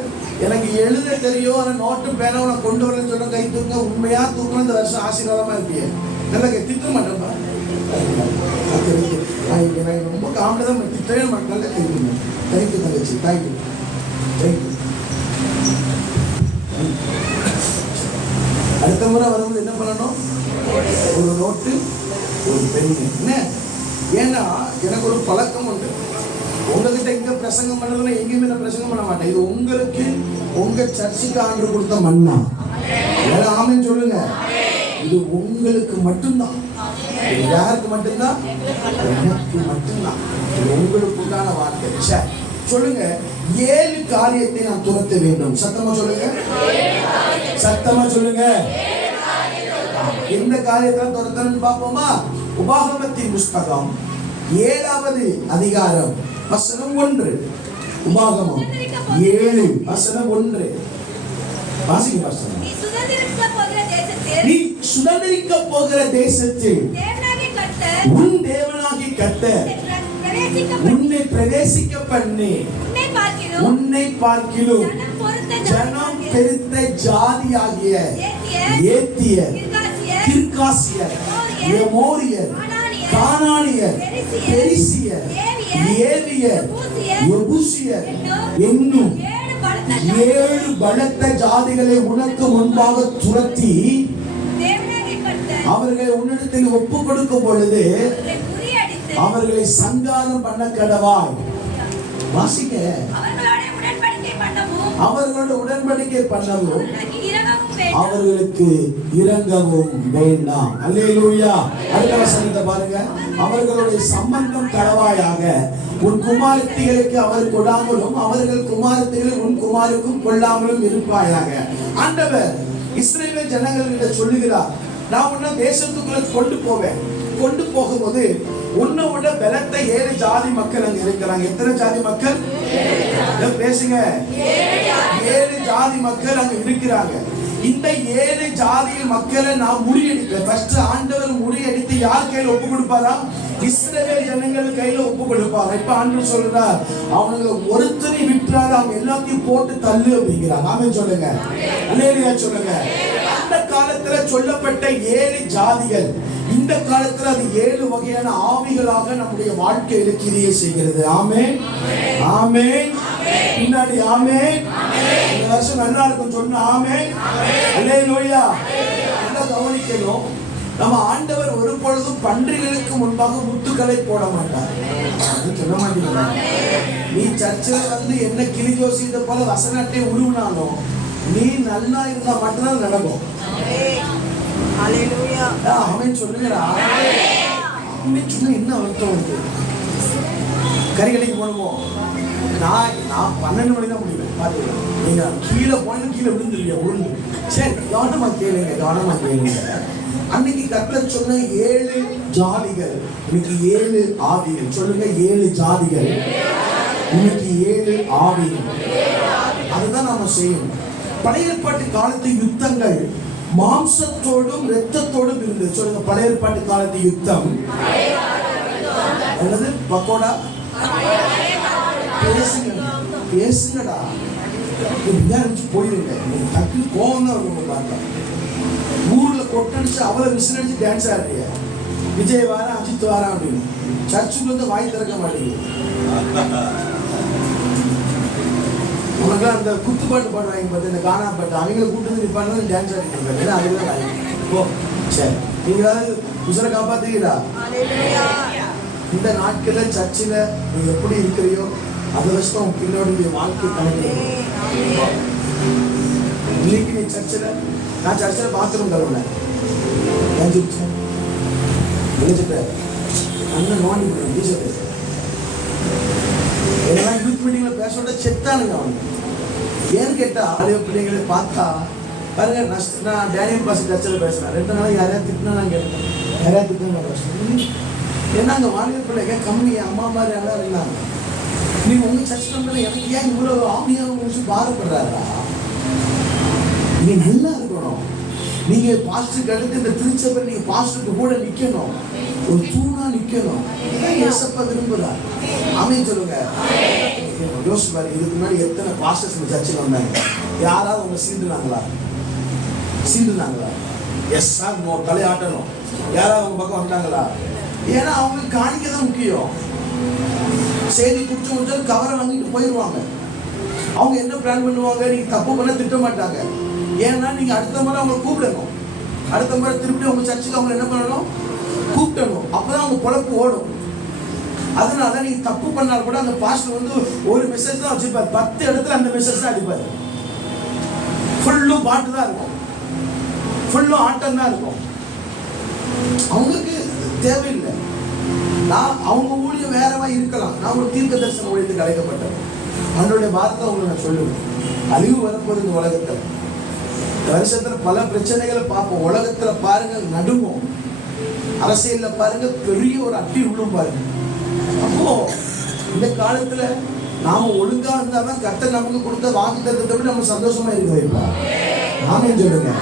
எனக்கு எழுத தெரியும், ஆனா நோட்டு பேனாவை நான் கொண்டு வரேன்னு சொல்ற கை தூக்குங்க. உண்மையா தூக்கணும். இந்த வருஷம் ஆசீர்வாதமா இருப்பீங்க. நல்ல கை திட்ட மாட்டேன்பா. ரொம்ப காமெடி திட்டவே மாட்டேன். நல்ல கை தூக்குங்க. தேங்க்யூ தங்கச்சி, தேங்க்யூ தேங்க்யூ. அடுத்த முறை வரும்போது என்ன பண்ணணும்? ஒரு நோட்டு, ஒரு பெண். என்ன? ஏன்னா எனக்கு ஒரு பழக்கம் உண்டு. உங்ககிட்ட இங்க பிரசங்கம் பண்றதுன்னா எங்கேயுமே நான் பிரசங்கம் பண்ண மாட்டேன். இது உங்களுக்கு, உங்க சர்ச்சுக்கு ஆண்டு கொடுத்த மண்ணா. ஆமென் சொல்லுங்க. இது உங்களுக்கு மட்டும்தான். யாருக்கு மட்டும்தான்? எனக்கு மட்டும்தான். இது உங்களுக்கு உண்டான வார்த்தை. சரி, சொல்லுங்க. 7 காரியத்தை நான் துரத்த வேண்டும். சத்தமா சொல்லுங்க. சத்தமா சொல்லுங்க. எந்த காரியத்தை துரத்தணும்னு பார்ப்போமா? உபாகமத்தின் புஸ்தகம் 7வது அதிகாரம் வசனம் 1. உபாகமம் 7 வசனம் 1. வாசிங்க வசனம். நீ சுதந்திரிக்க போகிற தேசத்தில் உன் தேவனாகிய கர்த்தர் உன்னை பிரவேசிக்க பண்ணி உன்னை பார்க்கிலும் ஜனம் பெருத்த ஜாதியாகிய ஏத்தியர், கிர்காசியர், எமோரியர், கானானியர், பெரிசியர், ஏவியர், எபூசியர் என்னும் 7 பலத்த ஜாதிகளை உனக்கு முன்பாக துரத்தி அவர்களை உன்னிடத்தில் ஒப்பு கொடுக்கும் பொழுது அவர்களை சங்காரம் பண்ண கடவாய். வாசிக்க. அவர்களோட உடன்படிக்கை பண்ணவும் அவர்களுக்கு இரங்கவும் வேண்டாம். அல்லேலூயா. அடுத்த வசனத்தை பாருங்க. அவர்களுடைய சம்பந்தம் கடவாயாக உன் குமாரத்திகளுக்கு அவர் கொடாமலும் அவர்கள் குமாரத்திகளை உன் குமாருக்கும் கொள்ளாமலும் இருப்பாயாக. ஆண்டவர் இஸ்ரவேல் ஜனங்களிட சொல்லுகிறார், நான் உன்னை தேசத்துக்குள்ள கொண்டு போவேன். கொண்டு போகும்போது உன்னை விட பலத்த 7 ஜாதி மக்கள் அங்க இருக்கிறாங்க. எத்தனை ஜாதி மக்கள்? பேசுங்க. 7 ஜாதி மக்கள் அங்க இருக்கிறாங்க. இந்த 7 ஜாதியில் மக்களை நான் முறியடிப்பேன். ஃபர்ஸ்ட் ஆண்டவர் முறியடித்து யார் கையில ஒப்பு கொடுப்பாரா? இஸ்ரவேல் ஜனங்கள் கையில ஒப்பு கொடுப்பார். இப்ப ஆண்டவர் சொல்றார், அவங்களை ஒருத்தரை விட்டுறாரு, அவங்க எல்லாத்தையும் போட்டு தள்ளு அப்படிங்கிறார். ஆமென் சொல்லுங்க. அல்லேலூயா சொல்லுங்க. அந்த காலத்துல சொல்லப்பட்ட 7 ஜாதிகள் இந்த காலத்துல அது 7 வகையான ஆவிகளாக நம்முடைய வாழ்க்கையில கிரியை செய்கிறது. ஆமென் ஆமென். பின்னாடி ஆமென். இந்த வருஷம் நல்லா இருக்கும் சொன்னா ஆமென். அல்லேலூயா. நல்லா கவனிக்கணும். நம்ம ஆண்டவர் ஒரு பொழுதும் பன்றிகளுக்கு முன்பாக முத்துக்களை போட மாட்டார். சொல்ல மாட்டீங்களா? நீ சர்ச்சில் வந்து என்ன கிளி ஜோசியத்தை போல வசனத்தை உருவினாலும் நீ நல்லா இருந்தா மட்டும்தான் நடக்கும். ஆமென் சொல்லுங்கடா. என்ன அர்த்தம் வந்து கறிகளைக்கு போடுவோம். நான் 12 மணி தான் முடியும். பாத்தீங்களா? நீங்க கீழே போன கீழே விழுந்துருவீங்க. உழுந்து. சரி, கவனமா கேளுங்க, கவனமா கேளுங்க. அன்னைக்கு கர்த்தர் சொன்ன 7 ஜாதிகள், இன்னைக்கு 7 ஆவிகள். சொல்லுங்க, 7 ஜாதிகள், இன்னைக்கு 7 ஆவிகள். அதுதான் நாம செய்யணும். பழைய ஏற்பாட்டு காலத்து யுத்தங்கள் மாம்சத்தோடும் இரத்தத்தோடும் இருந்தது. சொல்லுங்க, பழைய ஏற்பாட்டு காலத்து யுத்தம் என்னது? பக்கோடா பேசுங்கடா. போயிருங்க. டக்கு கோவம் தான் இருக்கும். பார்த்தா ஊர்ல கொட்டடிச்சு அவளை விசில் அடிச்சு டான்ஸ் ஆடுறிய விஜய் வார அஜித் வாரா அப்படின்னு சர்ச்சுக்கு வந்து வாய் திறக்க மாட்டேங்குது. உனக்கு அந்த குத்துப்பாட்டு பாடுவாங்க பார்த்து, இந்த கானா பாட்டு, அவங்கள கூட்டு வந்து நிப்பாடு டான்ஸ் ஆடிட்டு அதுதான் ஓ சரி. நீங்களாவது உசுரை காப்பாத்துறீங்களா? இந்த நாட்கள்ல சர்ச்சில் நீ எப்படி இருக்கிறியோ அதை வச்சுதான் பின்னோடைய வாழ்க்கை கணக்கு. இன்னைக்கு நீ சர்ச்சில், நான் சர்ச்சில் பாத்ரூம் தருவேன் நினைச்சிட்டேன் அண்ணன் நோண்டி போடுறேன் டீச்சர் எல்லாம் யூத் மீட்டிங்ல பேச செத்தானுங்க அவங்க. ஏன்னு கேட்டா ஆலய பிள்ளைங்களை பார்த்தா பாருங்க. நான் டேனியல் பாஸ் சர்ச்சில் பேசுறேன் 2 நாள் யாரையாவது திட்டினா நான் கேட்டேன், யாரையாவது திட்டினா நான் பேசுறேன். ஏன்னா அங்கே வாலிப பிள்ளைங்க கம்மி அம்மா மாதிரி எல்லாம் இருந்தாங்க. நீங்க உங்க சர்ச் நம்பர் எனக்கு ஏன் இவ்வளவு ஆவியாக முடிச்சு பாரப்படுறாரா? நீங்க நல்லா இருக்கணும். நீங்க பாஸ்டருக்கு அடுத்து இந்த திருச்சபை நீங்க பாஸ்டருக்கு கூட நிக்கணும், ஒரு தூணா நிக்கணும். ஏசப்பா விரும்புறார். ஆமென் சொல்லுங்க. யோசிச்சு பாருங்க, இதுக்கு முன்னாடி எத்தனை பாஸ்டர்ஸ் சர்ச்சுக்கு வந்தாங்க? யாராவது அவங்க சீண்டுனாங்களா? எஸ் சார் நோ தலையாட்டணும். யாராவது அவங்க பக்கம் வந்தாங்களா? ஏன்னா அவங்களுக்கு காணிக்க தான் முக்கியம். செய்தி குடிச்சு முடிச்சாலும் கவரை வாங்கிட்டு போயிடுவாங்க. அவங்க என்ன பிளான் பண்ணுவாங்க? நீங்க தப்பு பண்ண திட்ட மாட்டாங்க. ஏன்னா நீங்க அடுத்த முறை அவங்க கூப்பிடணும். அடுத்த முறை திருப்பி அவங்க சர்ச்சுக்கு அவங்க என்ன பண்ணணும்? கூப்பிடணும். அப்பதான் அவங்க பொழப்பு ஓடும். அதனால நீங்க தப்பு பண்ணால் கூட அந்த பாஸ்டர் வந்து ஒரு மெசேஜ் தான் வச்சிருப்பாரு, 10 இடத்துல அந்த மெசேஜ் தான் அடிப்பாரு. ஃபுல்லும் பாட்டு தான் இருக்கும், ஃபுல்லும் ஆட்டம் தான் இருக்கும். அவங்களுக்கு தேவையில்லை. நான் அவங்க ஊழியம் வேறவா இருக்கலாம். நான் ஒரு தீர்க்க தரிசன ஊழியத்துக்கு அழைக்கப்பட்டேன். அதனுடைய வார்த்தை உங்களுக்கு நான் சொல்லுவேன். அழிவு வரப்போது இந்த உலகத்தில். வருஷத்துல பல பிரச்சனைகளை பார்ப்போம். உலகத்துல பாருங்க நடுவோம், அரசியல்ல பாருங்க பெரிய ஒரு அட்டி உள்ளும் பாருங்க. அப்போ இந்த காலத்துல நாம ஒழுங்கா இருந்தாதான் கர்த்தர் நமக்கு கொடுத்த வாக்குத்தத்தத்தை விட நம்ம சந்தோஷமா இருக்க வைப்போம். ஆமென் சொல்லுங்க.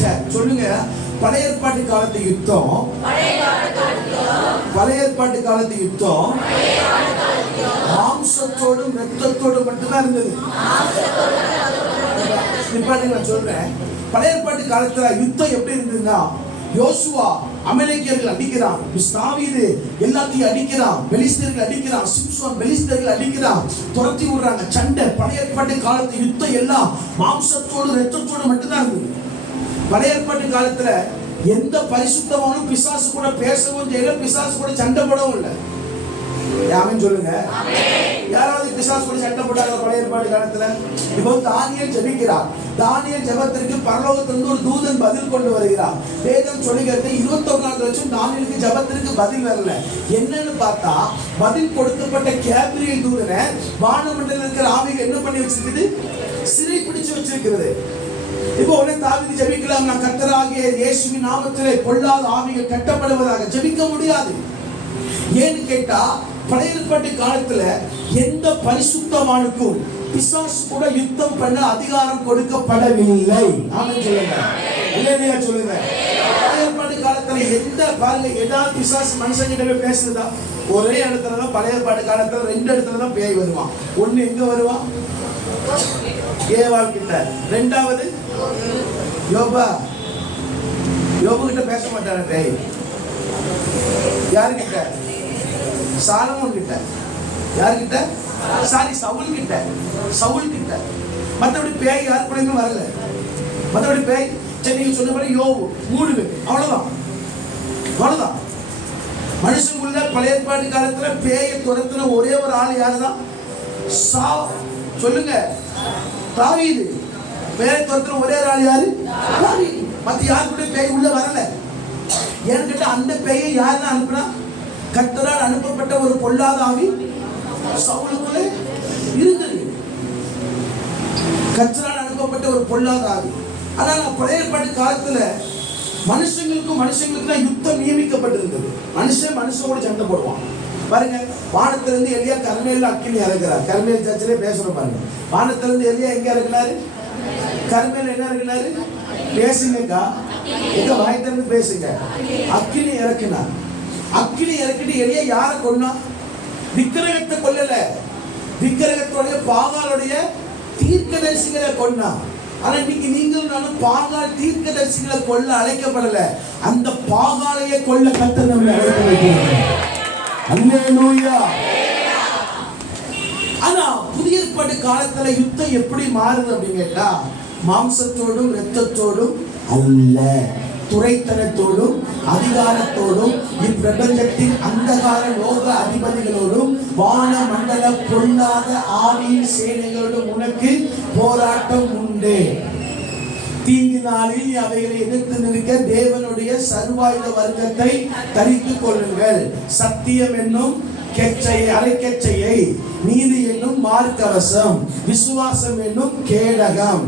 சரி சொல்லுங்க. பழைய ஏற்பாட்டு காலத்து யுத்தம், பழைய ஏற்பாட்டு காலத்து யுத்தம் மாம்சத்தோடும் ரத்தத்தோடு மட்டும்தான் இருந்தது. நான் சொல்றேன், பழைய ஏற்பாட்டு காலத்துல யுத்தம் எப்படி இருந்ததுன்னா, யோசுவா அமலேக்கியர்கள் அடிக்கிறான், தாவீது எல்லாத்தையும் அடிக்கிறான், பெலிஸ்தர்கள் அடிக்கிறான், சிம்சோன் பெலிஸ்தர்கள் அடிக்கிறான், துரத்தி விடுறாங்க. சண்டை. பழைய ஏற்பாட்டு காலத்து யுத்தம் எல்லாம் மாம்சத்தோடு ரத்தத்தோடு மட்டும்தான் இருந்தது. பழைய ஏற்பாட்டு காலத்துல எந்த பரிசுத்தமானும் பிசாசு கூட பேசவும் செய்யல, பிசாசு கூட சண்டை போடவும் இல்லை. ஆமென் சொல்லுங்க. யாராவது பிசாசு கூட சண்டை போட்டாங்க பழைய ஏற்பாட்டு காலத்துல? இப்போ தானியேல் ஜெபிக்கிறார். தானியேல் ஜெபத்திற்கு பரலோகத்திலிருந்து ஒரு தூதன் பதில் கொண்டு வருகிறார். வேதம் சொல்லுகிறது 21 வருஷம் தானியேலுக்கு ஜெபத்திற்கு பதில் வரல. என்னன்னு பார்த்தா, பதில் கொடுக்கப்பட்ட கேப்ரியல் தூதனை வானமண்டல இருக்கிற ஆவிகள் என்ன பண்ணி வச்சிருக்குது? சிறை பிடிச்சு வச்சிருக்கிறது. இப்போ உடனே தாவீது ஜெபிக்கலாம், நான் கர்த்தராகிய இயேசுவின் நாமத்திலே பொல்லாத ஆவிகள் கட்டப்படுவதாக. ஜெபிக்க முடியாது. ஏன்னு கேட்டா, பழைய ஏற்பாட்டு காலத்துல எந்த பரிசுத்தவானுக்கும் பிசாசு கூட யுத்தம் பண்ண அதிகாரம் கொடுக்கப்படவில்லை. ஆமென் சொல்லுங்க. இல்லையா சொல்லுங்க. பழைய ஏற்பாட்டு காலத்துல எந்த பாருங்க, ஏதாவது பிசாசு மனுஷங்கிட்ட பேசுறதா? ஒரே இடத்துல தான் பழைய ஏற்பாட்டு காலத்துல 2 இடத்துல தான் பேய் வருவான். ஒண்ணு எங்க வருவான்? ஏவாள் கிட்ட. 2வது யோபு கிட்ட பேச மாட்டாரு பேய். யாருக்கிட்ட? சாலமோன் கிட்ட. யாருக்கிட்ட? சவுல் கிட்ட. சவுல் கிட்ட. மற்றபடி பேய் யாரு கூடயுமே வரல. மற்றபடி பேய் சரி நீங்க சொன்னபடி யோபு 3 பேர், அவ்வளவுதான். மனுஷனுக்குள்ள பழைய ஏற்பாட்டு காலத்துல பேயை துரத்துன ஒரே ஒரு ஆள் யாருதான்? சொல்லுங்க, தாவீது. பேயை துரத்துன ஒரே ஒரு ஆள் யாரு? தாவீது. மத்த யாரு கூட பேய் உள்ள வரல. ஏன்னு கேட்டா, அந்த பேயை யாருதான் அனுப்புனா? கர்த்தரால் அனுப்பப்பட்ட ஒரு பொல்லாத ஆவி சவுலுக்குள்ளே இருந்தது. கர்த்தரால் அனுப்பப்பட்ட ஒரு பொல்லாத ஆவி. ஆனால் பழைய ஏற்பாட்டு காலத்துல மனுஷங்களுக்கு தான் யுத்தம் நியமிக்கப்பட்டிருந்தது. மனுஷனோட சண்டை போடுவான். பாருங்க, வானத்திலிருந்து எலியா கர்மேல்ல அக்கினி இறங்குறார். கர்மேல் சர்ச்சிலே பேசுறோம் பாருங்க. வானத்திலிருந்து எலியா எங்க இறங்கினாரு? கர்மேல் என்ன இறங்கினாரு? பேசுங்கக்கா, எங்க வாய் திறந்து பேசுங்க. அக்கினி இறக்கினார். அக்கினி இறக்கிட்டு எலியா யாரை கொன்னா? விக்கிரகத்தை கொல்லல, விக்கிரகத்தோடைய பாகாலுடைய தீர்க்கதரிசிகளை கொன்னா. ஆனா இன்னைக்கு நீங்களும் நானும் பாகால் தீர்க்கதரிசிகளை கொல்ல அழைக்கப்படல, அந்த பாகாலையே கொல்ல கர்த்தர் நம்மை அழைத்து வைக்கிறார். அல்லேலூயா. ஆனா புதிய ஏற்பாட்டு காலத்துல யுத்தம் எப்படி மாறுது அப்படின்னு கேட்டா, மாம்சத்தோடும் இரத்தத்தோடும் அல்ல, துரைத்தனத்தோடும் அதிகாரத்தோடும் இப்பிரபஞ்சத்தின் அந்தகார லோக அதிபதிகளோடும் வான மண்டல பொல்லாத ஆவியின் சேனைகளோடும் உனக்கு போராட்டம் உண்டு. தீங்கு நாளில் அவைகளை எதிர்த்து நிற்க தேவனுடைய சர்வாயுத வர்க்கத்தை தரித்துக் கொள்ளுங்கள். சத்தியம் என்னும் அரைக்கச்சையை, நீதி என்னும் மார்க்கவசம், விசுவாசம் என்னும் கேடகம்,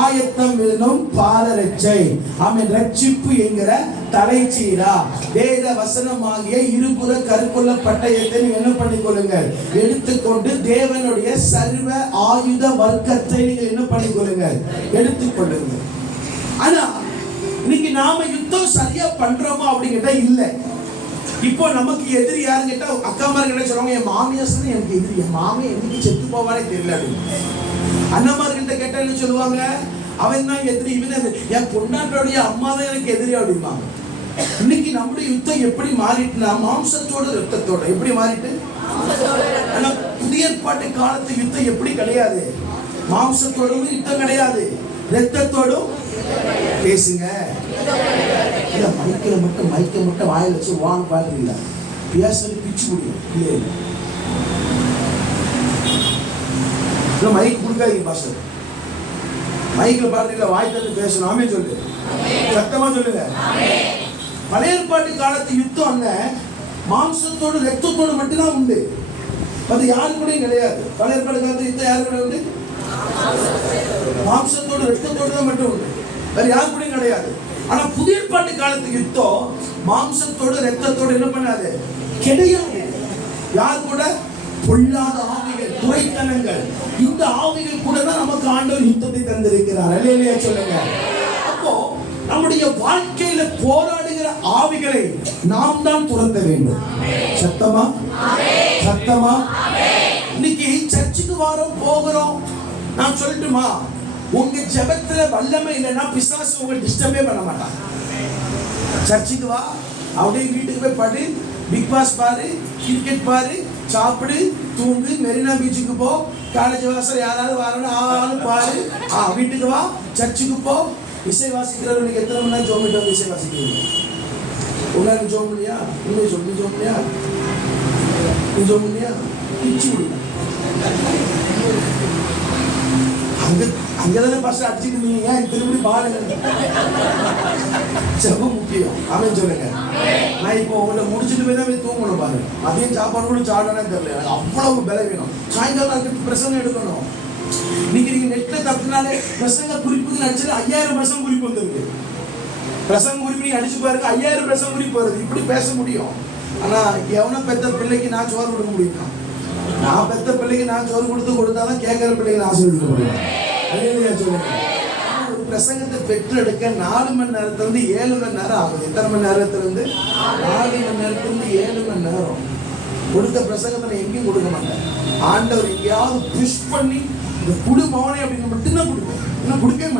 ஆயத்தம் என்னும் பாதரட்சை, ஆமென், ரட்சிப்பு என்கிற தலைச்சீரா, வேத வசனமாகிய இருபுற கருக்குள்ள பட்டயத்தை என்ன பண்ணிக் கொள்ளுங்கள், எடுத்துக்கொண்டு தேவனுடைய சர்வ ஆயுத வர்க்கத்தை நீங்கள் என்ன பண்ணிக் கொள்ளுங்கள், எடுத்துக்கொள்ளுங்கள். ஆனா இன்னைக்கு நாம யுத்தம் சரியா பண்றோமா அப்படிங்கிட்ட இல்ல. இப்போ நமக்கு எதிரி யாருன்னு கேட்டா, அக்கா மாதிரி என்ன சொல்லுவாங்க, என் மாமியார் எனக்கு எதிரி, என் மாமியை என்னைக்கு செத்து போவானே தெரியல அப்படின்னு. அண்ணமார்கிட்ட கேட்டா என்ன சொல்லுவாங்க, அவன் தான் எதிரி, இவன் என் பொண்டாட்டோடைய அம்மா தான் எனக்கு எதிரி அப்படிம்பாங்க. இன்னைக்கு நம்முடைய யுத்தம் எப்படி மாறிட்டுனா, மாம்சத்தோட ரத்தத்தோட எப்படி மாறிட்டு. ஆனா புதிய ஏற்பாட்டு காலத்து யுத்தம் எப்படி கிடையாது, மாம்சத்தோடும் யுத்தம் கிடையாது, ரத்தத்தோடும். பேசுங்க, இல்ல மைக்க மட்டும் வாயில வச்சு வாங்க பாக்குறீங்களா, பேசுறது பிச்சு முடியும் இல்ல, மைக் கொடுக்காதீங்க பாஸ்டர், மைக்ல பாக்குறீங்களா, வாய் தந்து பேசணும். ஆமே சொல்லு, சத்தமா சொல்லுங்க. பழைய ஏற்பாட்டு காலத்து யுத்தம் அங்க மாம்சத்தோடு ரத்தத்தோடு மட்டும்தான் உண்டு, அது யாரு கூடயும் கிடையாது. பழைய ஏற்பாடு காலத்து யுத்தம் யாரு கூட உண்டு, மாம்சத்தோடு ரத்தத்தோடு தான் மட்டும் உண்டு, வேற யாரு கூடயும் கிடையாது. ஆனா புதிய ஏற்பாட்டு காலத்துக்கு யுத்தம் மாம்சத்தோடு ரத்தத்தோடு என்ன பண்ணாது, கிடையாது. யார் கூட, பொல்லாத ஆவிகள், துரைத்தனங்கள், இந்த ஆவிகள் கூட தான் நமக்கு ஆண்டவர் யுத்தத்தை தந்திருக்கிறார். அல்லேலூயா சொல்லுங்க. அப்போ நம்முடைய வாழ்க்கையில போராடுகிற ஆவிகளை நாம் தான் துரத்த வேண்டும். சத்தமா சத்தமா. இன்னைக்கு சர்ச்சுக்கு வாரம் போகிறோம், நான் சொல்லட்டுமா, உங்க ஜெபத்துல வல்லமை இல்லைன்னா பிசாசு உங்களை டிஸ்டர்பே பண்ண மாட்டான். சர்ச்சுக்கு வா, அப்படியே வீட்டுக்கு போய் படு, பிக் பாஸ் பாரு, கிரிக்கெட் பாரு, சாப்பிடு, தூங்கு, மெரினா பீச்சுக்கு போ, காலேஜ் வாசல் யாராவது வரணும் பாரு, வீட்டுக்கு வா, சர்ச்சுக்கு போ. இசை வாசிக்கிறவங்களுக்கு எத்தனை மணி நேரம் ஜோமிட்டு வந்து இசை வாசிக்கிறீங்க? உங்களுக்கு ஜோம் இல்லையா? உண்மையை சொல்லி ஜோம் இல்லையா? நீ ஜோம் இல்லையா? பிச்சு விடுங்க. அங்கதானே பாஸ்டர் அடிச்சுட்டு நீங்க ஏன் திரும்பி பாருங்க. ஜெபம் முக்கியம். ஆமென் சொல்லுங்க. நான் இப்போ உங்களை முடிச்சுட்டு போய் தான் போய் தூங்கணும் பாருங்க. அதையும் சாப்பாடு கூட சாப்பிடணும் தெரியல, எனக்கு அவ்வளவு பலம் வேணும். சாயங்காலம் பிரசங்கம் எடுக்கணும். நீங்க நெட்ல தப்புனாலே பிரசங்க குறிப்புகள் அடிச்சது 5000 பிரசங்க குறிப்பு வந்துருக்கு. பிரசங்க குறிப்பு நீங்க அடிச்சு பாருங்க, 5000 பிரசங்க குறிப்பு வருது. இப்படி பேச முடியும். ஆனா எவனோ பெத்த பிள்ளைக்கு நான் சோறு கொடுக்க முடியும்? நான் பெத்த பிள்ளைக்கு நான் சோறு கொடுத்தாதான் கேட்கிற பிள்ளைக்கு ஆசீர்வதிக்க முடியும். ஒரு பிரசங்கத்தை பெற்றெடுக்க 4 மணி நேரத்திலிருந்து 7 மணி நேரம் ஆகுது. எத்தனை மணி நேரத்திலிருந்து? 4 மணி நேரத்திலிருந்து 7 மணி நேரம். கொடுத்த பிரசங்கத்தை நான் எங்கேயும் கொடுக்க மாட்டேன். ஆண்டவர் எங்கேயாவது புஷ் பண்ணி இந்த குடும்பவனே அப்படின்னு மட்டும்தான் கொடுப்பேன். இன்னும் கொடுக்கவே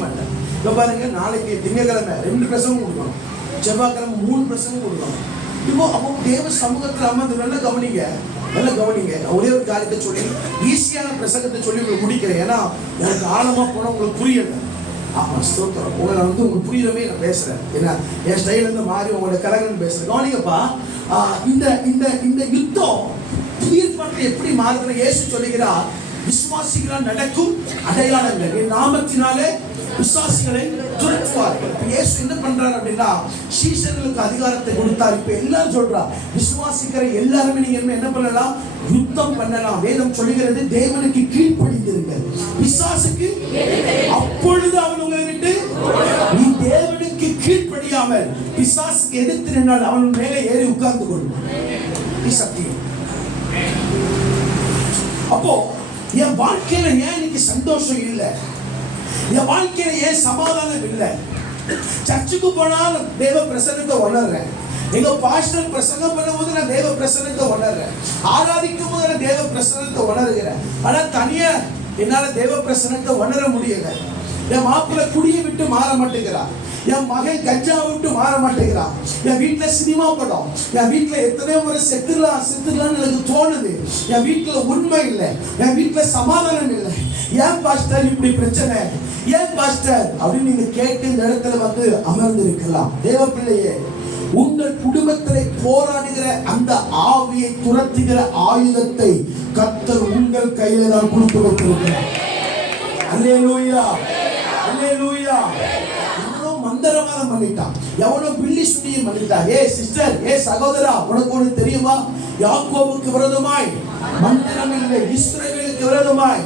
மாட்டேன். இப்போ பாருங்க, நாளைக்கு திங்கக்கிழமை 2 பிரசங்கம் கொடுக்கணும், செவ்வாய்க்கிழமை 3 பிரசங்கம் கொடுக்கணும். இப்போ அப்போ தேவ சமூகத்தில் அமர்ந்து நல்லா கவனிங்க. ஒரே ஒரு காரியத்தை சொல்லி ஈஸியான பிரசங்கத்தை சொல்லி உங்களுக்கு முடிக்கிறேன். ஏன்னா எனக்கு ஆழமா போன உங்களுக்கு புரியல. ஸ்தோத்திரம். உங்களை உங்களுக்கு புரியவே நான் பேசுறேன். ஏன்னா என் ஸ்டைல இருந்து மாறி உங்களோட கலகன்னு பேசுறேன். கவனிங்கப்பா, இந்த யுத்தம் புதிய ஏற்பாட்டில் எப்படி மாறுதுன்னு இயேசு சொல்லுகிறார். விசுவாசிகளால் நடக்கும் அடையாளங்கள், என் நாமத்தினாலே விசுவாசிகளை துரத்துவார்கள். இயேசு என்ன பண்றாரு அப்படின்னா, சீஷர்களுக்கு அதிகாரத்தை கொடுத்தார். இப்ப எல்லாரும் சொல்றா, விசுவாசிக்கிற எல்லாருமே நீங்க என்ன பண்ணலாம், யுத்தம் பண்ணலாம். வேதம் சொல்லுகிறது, தேவனுக்கு கீழ்ப்படிந்திருங்கள், பிசாசுக்கு. அப்பொழுது அவன் உங்களை விட்டு, நீ தேவனுக்கு கீழ்ப்படியாமல் பிசாசுக்கு எதிர்த்து நின்றால் அவன் மேலே ஏறி உட்கார்ந்து கொள்ளும். சத்தியம். அப்போ என் வாழ்க்கையில ஏன் இன்னைக்கு சந்தோஷம் இல்லை, என் வாழ்க்கையில ஏன் சமாதானம் இல்லை? சர்ச்சுக்கு போனாலும் தேவ பிரசன்னத்தை உணர்றேன். எங்க பாஸ்டர் பிரசங்கம் பண்ணும்போது நான் தேவ பிரசன்னத்தை உணர்றேன். ஆராதிக்கும் போது நான் தேவ பிரசன்னத்தை உணர்கிறேன். ஆனா தனியா என்னால தேவ பிரசன்னத்தை உணர முடியல. என் மாப்பிள்ளை குடியை விட்டு மாற மாட்டேங்கிறான். என் மகன் கஞ்சா விட்டு மாற மாட்டேங்கிறான். என் வீட்டுல சினிமா படம், என் வீட்டுல எத்தனையோ முறை செத்துடலாம்னு எனக்கு தோணுது. என் வீட்டுல உண்மை இல்லை, என் வீட்டுல சமாதானம் இல்லை. ஏன் பாஸ்டர் இப்படி பிரச்சனை, ஏன் பாஸ்டர் அப்படின்னு நீங்க கேட்டு இந்த இடத்துல வந்து அமர்ந்து இருக்கலாம். தேவ பிள்ளையே, உங்கள் குடும்பத்திலே போராடுகிற அந்த ஆவியை துரத்துகிற ஆயுதத்தை கர்த்தர் உங்கள் கையில தான் கொடுத்து வைத்திருக்கிறார். அல்லேலூயா, அல்லேலூயா. எவனோ மந்திரவாதம் பண்ணிட்டான், எவனோ பில்லி சுனியம் பண்ணிட்டான். ஏ சிஸ்டர், ஏ சகோதரா, உனக்கு ஒன்று தெரியுமா? யாக்கோபுக்கு விரோதமாய் மந்திரம் இல்லை, இஸ்ரவேலுக்கு விரோதமாய்.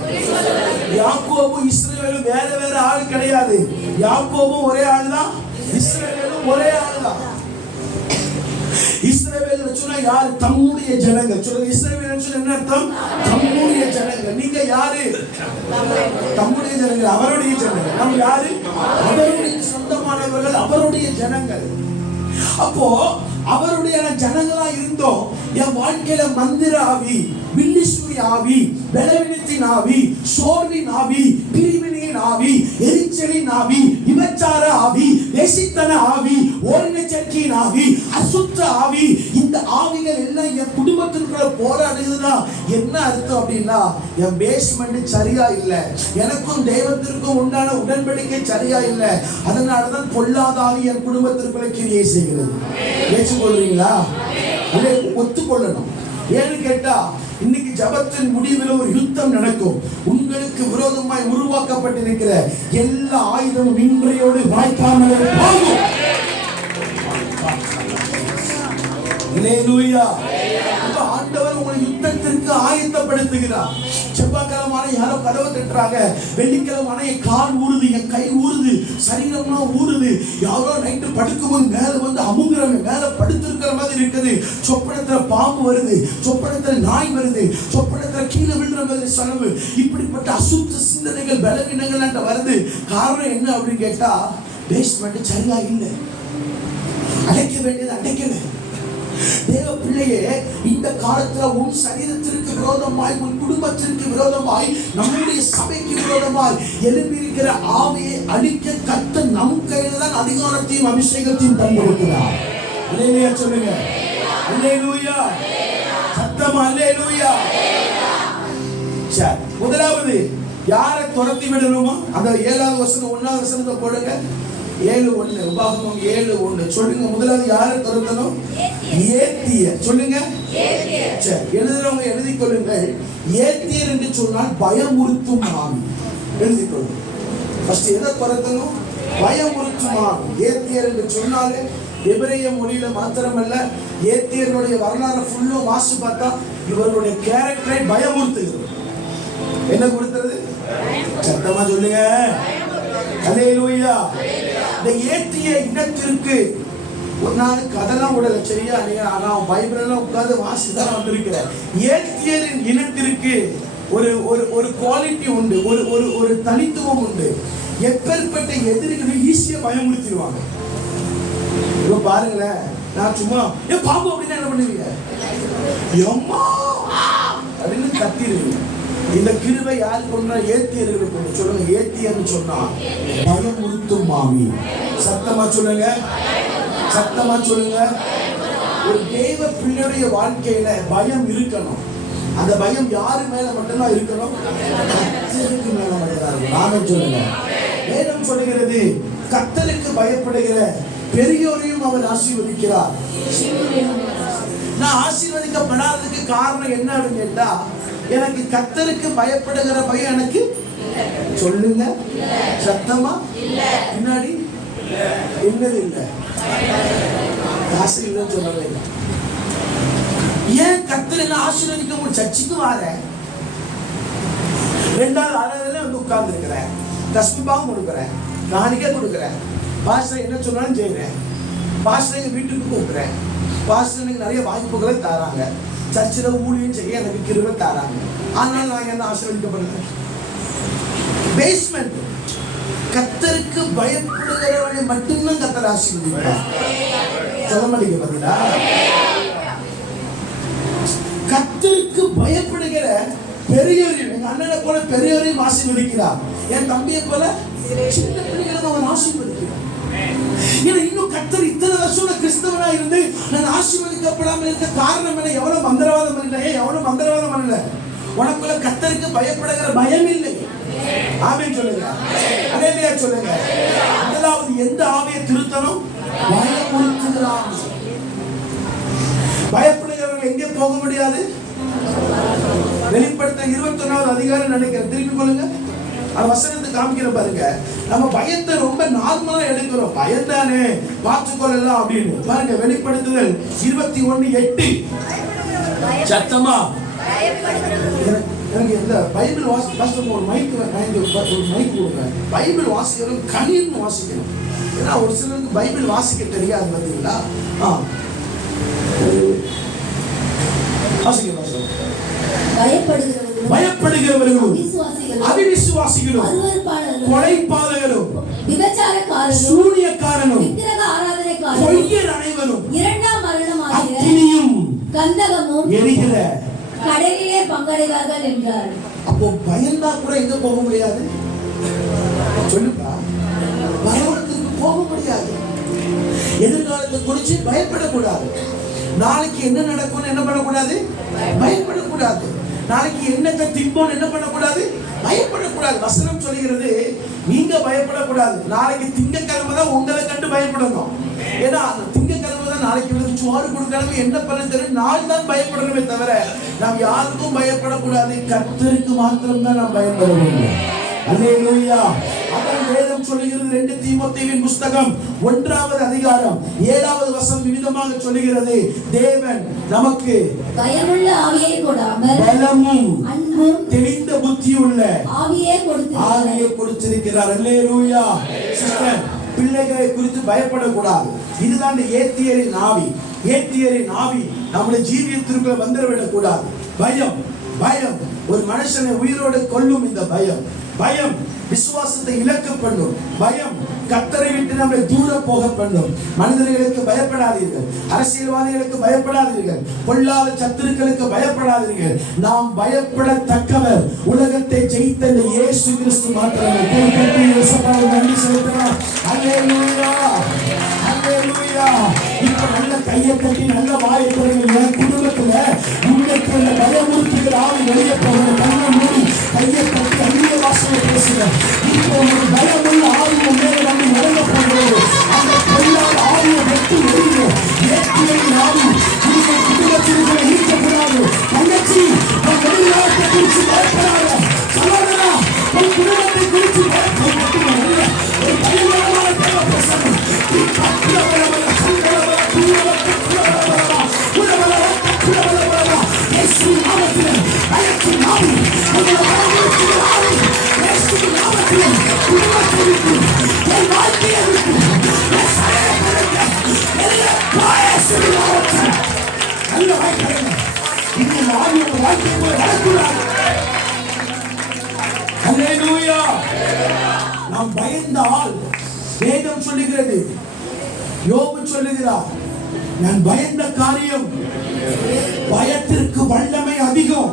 யாக்கோபு இஸ்ரவேலும் வேற வேற ஆள் கிடையாது. யாக்கோபும் ஒரே ஆள் தான், இஸ்ரவேலும் ஒரே ஆள் தான். இஸ்ரவேல் சொன்னா யாரு? தம்முடைய ஜனங்கள். சொல்லுங்க, இஸ்ரவேல் சொன்னா என்ன அர்த்தம்? தம்முடைய ஜனங்கள். நீங்க யாரு? தம்முடைய ஜனங்கள், அவருடைய ஜனங்கள். நம்ம யாரு? அவருடைய சொந்தமானவர்கள், அவருடைய ஜனங்கள். அப்போ அவருடைய ஜனங்களா இருந்தோம். என் வாழ்க்கையில மந்திர ஆவி, பில்லிசூரி ஆவி, பலவீனத்தின் ஆவி, சோர்வின் ஆவி, பிரிவினையின் ஆவி, எரிச்சலின் ஆவி, விபச்சார ஆவி, தேசித்தன ஆவி, ஓரினச்சேர்க்கையின் ஆவி, அசுத்த ஆவி, இந்த ஆவிகள் எல்லாம் என் குடும்பத்திற்குள்ள போராடுதுன்னா என்ன அர்த்தம் அப்படின்னா, என் பேஸ்மெண்ட் சரியா இல்லை, எனக்கும் தெய்வத்திற்கும் உண்டான உடன்படிக்கை சரியா இல்லை. அதனாலதான் பொல்லாத ஆவி என் குடும்பத்திற்குள்ள கிரியை செய்கிறது. ஏற்றுக்கொள்றீங்களா? இல்லை, ஒத்துக்கொள்ளணும். ஏன்னு கேட்டா, இன்னைக்கு ஜபத்தின் முடிவில் ஒரு யுத்தம் நடக்கும். உங்களுக்கு விரோதமாய் உருவாக்கப்பட்டிருக்கிற எல்லா ஆயுதமும் இன்றையோடு வாய்க்காமல் போகும். அல்லேலூயா. ஆண்டவர் உங்களை யுத்தத்திற்கு ஆயத்தப்படுத்துகிறார். செவ்வாய்க்கிழமான யாரோ கதவை தட்டுறாங்க, வெள்ளிக்கிழமான என் கால் ஊறுது, என் கை ஊறுது, சரீரம்லாம் ஊறுது. யாரோ நைட்டு படுக்கும்போது மேல வந்து அமுங்குறவங்க மேல படுத்திருக்கிற மாதிரி இருக்குது. சொப்பனத்துல பாம்பு வருது, சொப்பனத்துல நாய் வருது, சொப்பனத்துல கீழே விழுற மாதிரி சனவு. இப்படிப்பட்ட அசுத்த சிந்தனைகள், பலவீனங்கள் வருது. காரணம் என்ன அப்படின்னு கேட்டா, பேஸ்மெண்ட் சரியா இல்லை, அடைக்க வேண்டியது அடைக்கல. தேவ பிள்ளையே, இந்த காலத்துல உன் சரீரத்திற்கு விரோதமாய், உன் குடும்பத்திற்கு விரோதமாய், நம்முடைய சபைக்கு விரோதமாய் எழும்பியிருக்கிற ஆவியை அழிக்க கர்த்தர் நம் கையில தான் அதிகாரத்தையும் அபிஷேகத்தையும் தந்திருக்கிறார். அல்லேலூயா சொல்லுங்க. அல்லேலூயா. சத்தமா அல்லேலூயா. சரி, முதலாவது யாரை துரத்தி விடணுமா? அந்த 7வது வசனம் 1வது வசனத்தை போடுங்க. 7:1, உபாகமம் 7:1. சொல்லுங்க, முதலாவது யாரை துரத்தணும்? ஏத்தியர். சொல்லுங்க, சரி, எழுதுறவங்க எழுதிக் கொள்ளுங்கள். ஏத்தியர் என்று சொன்னால் பயமுறுத்தும் ஆவி. எழுதிக் கொள்ளுங்க. ஃபர்ஸ்ட் எதை துரத்தணும்? பயமுறுத்தும் ஆவி. ஏத்தியர் என்று சொன்னாலே எபிரேய மொழியில மாத்திரமல்ல, ஏத்தியர்களுடைய வரலாறு ஃபுல்லும் வாசி பார்த்தா இவர்களுடைய கேரக்டரை பயமுறுத்துகிறது. என்ன கொடுக்கிறது? சத்தமா சொல்லுங்க. அல்லேலூயா. இந்த ஏத்திய இனத்திற்கு ஒரு நாளுக்கு அதெல்லாம் விடல, சரியா? நீங்க நான் பைபிள் எல்லாம் உட்கார்ந்து வாசிதான் வந்திருக்கிறேன். ஏத்தியரின் இனத்திற்கு ஒரு ஒரு ஒரு குவாலிட்டி உண்டு, ஒரு ஒரு ஒரு தனித்துவம் உண்டு. எப்பேற்பட்ட எதிரிகளும் ஈஸியா பயமுறுத்திடுவாங்க. இப்போ பாருங்களேன், நான் சும்மா பாம்பு அப்படின்னா என்ன பண்ணுவீங்க? எம்மா அப்படின்னு கத்திடுவீங்க. இந்த கிருபை யாரு கொண்டா? ஏத்தியர்களுக்கு. சொல்லுங்க, ஏத்தியர்னு சொன்னா பயமுறுத்தும் ஆவி. சத்தமா சொல்லுங்க, சத்தமா சொல்லுங்க. ஒரு தெய்வ பிள்ளையுடைய வாழ்க்கையில பயம் இருக்கணும். அந்த பயம் யாரு மேல மட்டும்தான் இருக்கணும்? கர்த்தருக்கு மேல மட்டும்தான். நாமே சொல்லுங்க. வேதம் சொல்லுகிறது, கர்த்தருக்கு பயப்படுகிற பெரியோரையும் அவர் ஆசீர்வதிக்கிறார். நான் ஆசீர்வதிக்கப்படாததுக்கு காரணம் என்ன அப்படின்னு கேட்டா, எனக்கு கர்த்தருக்கு பயப்படுகிற பயம் எனக்கு சொல்லுங்க சத்தமா. முன்னாடி என்னது இல்லை, காசு இல்லைன்னு சொல்லவே இல்லை. ஏன் கர்த்தர் என்ன ஆசீர்வதிக்க முடியும்? சர்ச்சுக்கு வாரேன், 2வது ஆராதனையில வந்து உட்கார்ந்து இருக்கிறேன், தஸ்மிபாவும் கொடுக்குறேன், காணிக்கை கொடுக்குறேன், பாஸ்டர் என்ன சொன்னாலும் செய்கிறேன், பாஸ்டர் எங்க வீட்டுக்கு கூப்பிடுறேன், பாஸ்டர் எனக்கு நிறைய வாய்ப்புகளை தராங்க, சர்ச்சில் ஊழியம் செய்ய எனக்கு கிருபை தராங்க. ஆனால் நான் என்ன ஆசீர்வதிக்கப்படுறேன்? பேஸ்மெண்ட். கர்த்தருக்கு பயப்படுகிறவனை மட்டும்தான் கர்த்தர் ஆசீர்வதிப்பார். சொல்லமாட்டீங்க பார்த்தீங்களா? கர்த்தருக்கு பயப்படுகிற பெரியவரையும், எங்க அண்ணனை போல பெரியவரையும் ஆசீர்வதிக்கிறார். என் தம்பியை போல சின்ன பிள்ளைகளை அவன் ஆசீர்வதிக்கிறார். இன்னும் கர்த்தர் இத்தனை வருஷம் கிறிஸ்தவனா இருந்து நான் ஆசீர்வதிக்கப்படாமல் இருக்க காரணம் என்ன? எவ்வளவு மந்திரவாதம் பண்ணல, எவ்வளவு மந்திரவாதம் பண்ணல. உனக்குள்ள கர்த்தருக்கு பயப்படுகிற பயம் இல்லை. ஆமென் சொல்லுங்க, அல்லேலூயா சொல்லுங்க. முதலாவது எந்த ஆவியை திருத்தணும்? பயப்படுத்துகிற ஆவி. பயப்படுகிறவர்கள் எங்கே போக முடியாது? வெளிப்படுத்த 21வது அதிகாரம் நினைக்கிறேன், திருப்பி கொள்ளுங்க. அந்த வசனத்தை காமிக்கிற பாருங்க. நம்ம பயத்தை ரொம்ப நார்மலா எடுக்கிறோம். பயந்தானே பார்த்துக்கொள்ளலாம் அப்படின்னு பாருங்க. வெளிப்படுத்துதல் 21:8 சத்தமா எனக்கு இந்த பைபிள் வாசிக்க ஒரு மைக் கொடுங்க. பைபிள் வாசிக்கிறோம் கண்ணீர்னு வாசிக்கணும். ஏன்னா ஒரு சிலருக்கு பைபிள் வாசிக்க தெரியாது பார்த்தீங்களா? பயப்படுகிறவர்களும் அவிசுவாசிகளும் கொலைபாதகரும் சூனியக்காரனும் பொய்யர் அனைவரும் இரண்டாம் மரணமாகிய அக்கினியும் கந்தகமும் எரிகிற கடலிலே பங்கடைவார்கள் என்றார். அப்போ பயந்தா கூட எங்க போக முடியாது? சொல்லுப்பா. பயத்துக்கு போக முடியாது. எதிர்காலத்தை குறித்து பயப்படக்கூடாது. நாளைக்கு என்ன நடக்கும்னு என்ன பண்ணக்கூடாது? பயப்படக்கூடாது. நாளைக்கு என்னத்தை திம்போன்னு என்ன பண்ணக்கூடாது? பயப்படக்கூடாது. வசனம் சொல்லுகிறது நீங்க பயப்படக்கூடாது. நாளைக்கு திங்கக்கிழமை தான் உங்களை கண்டு பயப்படணும். ஏன்னா அந்த திங்கக்கிழமை தான் நாளைக்கு இவருக்கு சோறு கொடுக்கணும், என்ன பண்ண தெரியும், நாள் தான் பயப்படணுமே தவிர நாம் யாருக்கும் பயப்படக்கூடாது. கர்த்தருக்கு மாத்திரம் தான் நாம் பயப்பட வேண்டும். அல்லேலூயா. அதான் வேதம் சொல்லுகிறது. 2 தீமோத்தேயுவின் புத்தகம் 1வது அதிகாரம் 7வது வசனம் விதமாக சொல்லுகிறது, தேவன் நமக்கு பயமுள்ள ஆவியை கொடாமல் பலமும் அன்பும் தெளிந்த புத்தியுள்ள ஆவியை கொடுத்திருக்கிறார். அல்லேலூயா. சிஸ்டர், பிள்ளைகளை குறித்து பயப்படக்கூடாது. இதுதான் ஏத்தியரின் ஆவி. ஏத்தியரின் ஆவி நம்முடைய ஜீவியத்திற்குள்ள வந்துவிடக் கூடாது. பயம் பயம் ஒரு மனுஷனை உயிரோடு கொல்லும். இந்த பயம் பயம் விசுவாசத்தை இழக்க பண்ணும். பயம் கர்த்தரை விட்டு நம்மை தூர போக பண்ணும். மனிதர்களுக்கு பயப்படாதீர்கள், அரசியல்வாதிகளுக்கு பயப்படாதீர்கள், பொல்லாத சத்துருக்களுக்கு பயப்படாதீர்கள். நாம் பயப்படத்தக்கவர் உலகத்தை ஜெயித்த இயேசு கிறிஸ்து மாத்திரமே. நன்றி செலுத்தலாம். அல்லேலூயா, அல்லேலூயா. இப்ப நல்ல கையை கட்டி நல்ல வாயை திறங்க. குடும்பத்துல உங்களுக்கு பயமுறுத்துகிற ஆவி வெளியே போகிற கண்ணை மூடி கையை கட்டி அந்நிய வாசனை பேசுகிறேன். இப்போ ஒரு பயமுள்ள ஆவியை மேலே வந்து இறங்க போகிறது. அந்த பொல்லாத ஆவியை வெட்டி எறியும். ஏற்றியின் ஆவி நீங்கள் குடும்பத்திற்கு ஈர்க்கக்கூடாது. தங்கச்சி, உன் எதிர்காலத்தை குறித்து பயப்படாத. சகோதரா, உன் குடும்பத்தை குறித்து பயப்படாத. ஒரு பயங்கரமான தேவை பேசணும். நாம் பயந்தால் வேதம் சொல்லுகிறது, யோபு சொல்லுகிறார், நான் பயந்த காரியம் பயத்திற்கு வல்லமை அதிகம்.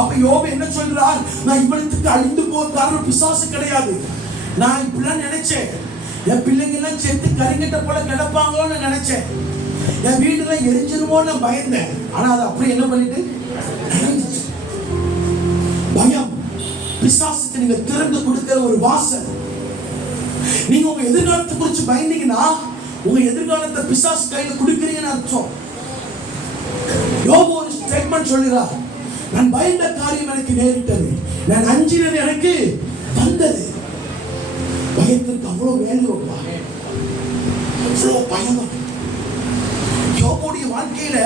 அப்ப யோபு என்ன சொல்றார்? நான் இவனுக்கு அழிந்து போக காரணம் பிசாசு கிடையாது. நான் இப்படிலாம் நினைச்சேன். என் பிள்ளைங்க எல்லாம் செத்து கரிங்கட்ட போல கிடப்பாங்களோன்னு நினைச்சேன். என் வீடுல எரிஞ்சிருமோன்னு பயந்தேன். ஆனா அது அப்படி என்ன பண்ணிட்டு பயம் பிசாசுக்கு நீங்க திறந்து கொடுக்கிற ஒரு வாசல். நீங்க உங்க எதிர்காலத்தை குறித்து பயந்தீங்கன்னா உங்க எதிர்காலத்தை பிசாசு கையில கொடுக்கிறீங்கன்னு அர்த்தம். யோபு ஒரு ஸ்டேட்மெண்ட் சொல்லுறார், நான் பயந்த காரியம் எனக்கு நேரிட்டது, நான் அஞ்சினது எனக்கு வந்தது. பயத்திற்கு அவ்வளவு வேலையோப்பா, அவ்வளவு பயம். யோபுடைய வாழ்க்கையில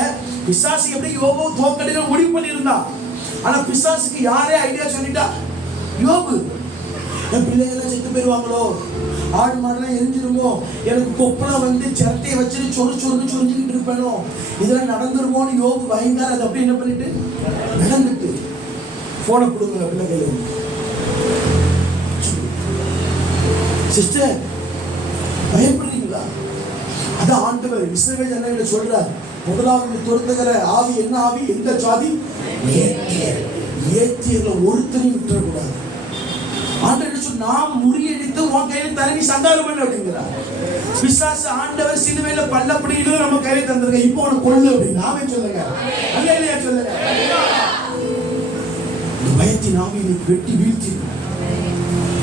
பிசாசு எப்படி யோபு தோக்கடில முடிவு பண்ணியிருந்தா. ஆனா பிசாசுக்கு யாரே ஐடியா சொல்லிட்டா, யோபு என் பிள்ளைங்க செத்து போயிருவாங்களோ, ஆடு மாடெல்லாம் எரிஞ்சிருமோ, எனக்கு கொப்பளை வந்து சிரட்டையை வச்சுட்டு சொரிஞ்சுக்கிட்டு இருப்பேனோ, இதெல்லாம் நடந்துருமோன்னு யோபு பயங்கர அது அப்படி என்ன பண்ணிட்டு நடந்துட்டு போனை கொடுங்க பிள்ளைகள். சிஸ்டர், பயப்படுறீங்களா? அதான் ஆண்டவர் இஸ்ரவேல் ஜனங்களை சொல்றார், முதலாவது துரத்துகிற ஆவி என்ன ஆவி? எந்த ஜாதி? ஏத்தியர்ல ஒருத்தரையும் விட்டுறக்கூடாது. ஆண்டவர் சொல் நாம் முறியடித்து உன் கையில தரவி சங்காரம் பண்ண அப்படிங்கிறார். பிசாசு ஆண்டவர் சிலுவையில பல்லப்படியில நம்ம கையில தந்திருக்க, இப்போ உனக்கு கொள்ளு அப்படின்னு நாமே சொல்லுங்க. அல்லேலூயா சொல்லுங்க. இந்த பயத்தின் ஆவியை வெட்டி வீழ்த்தி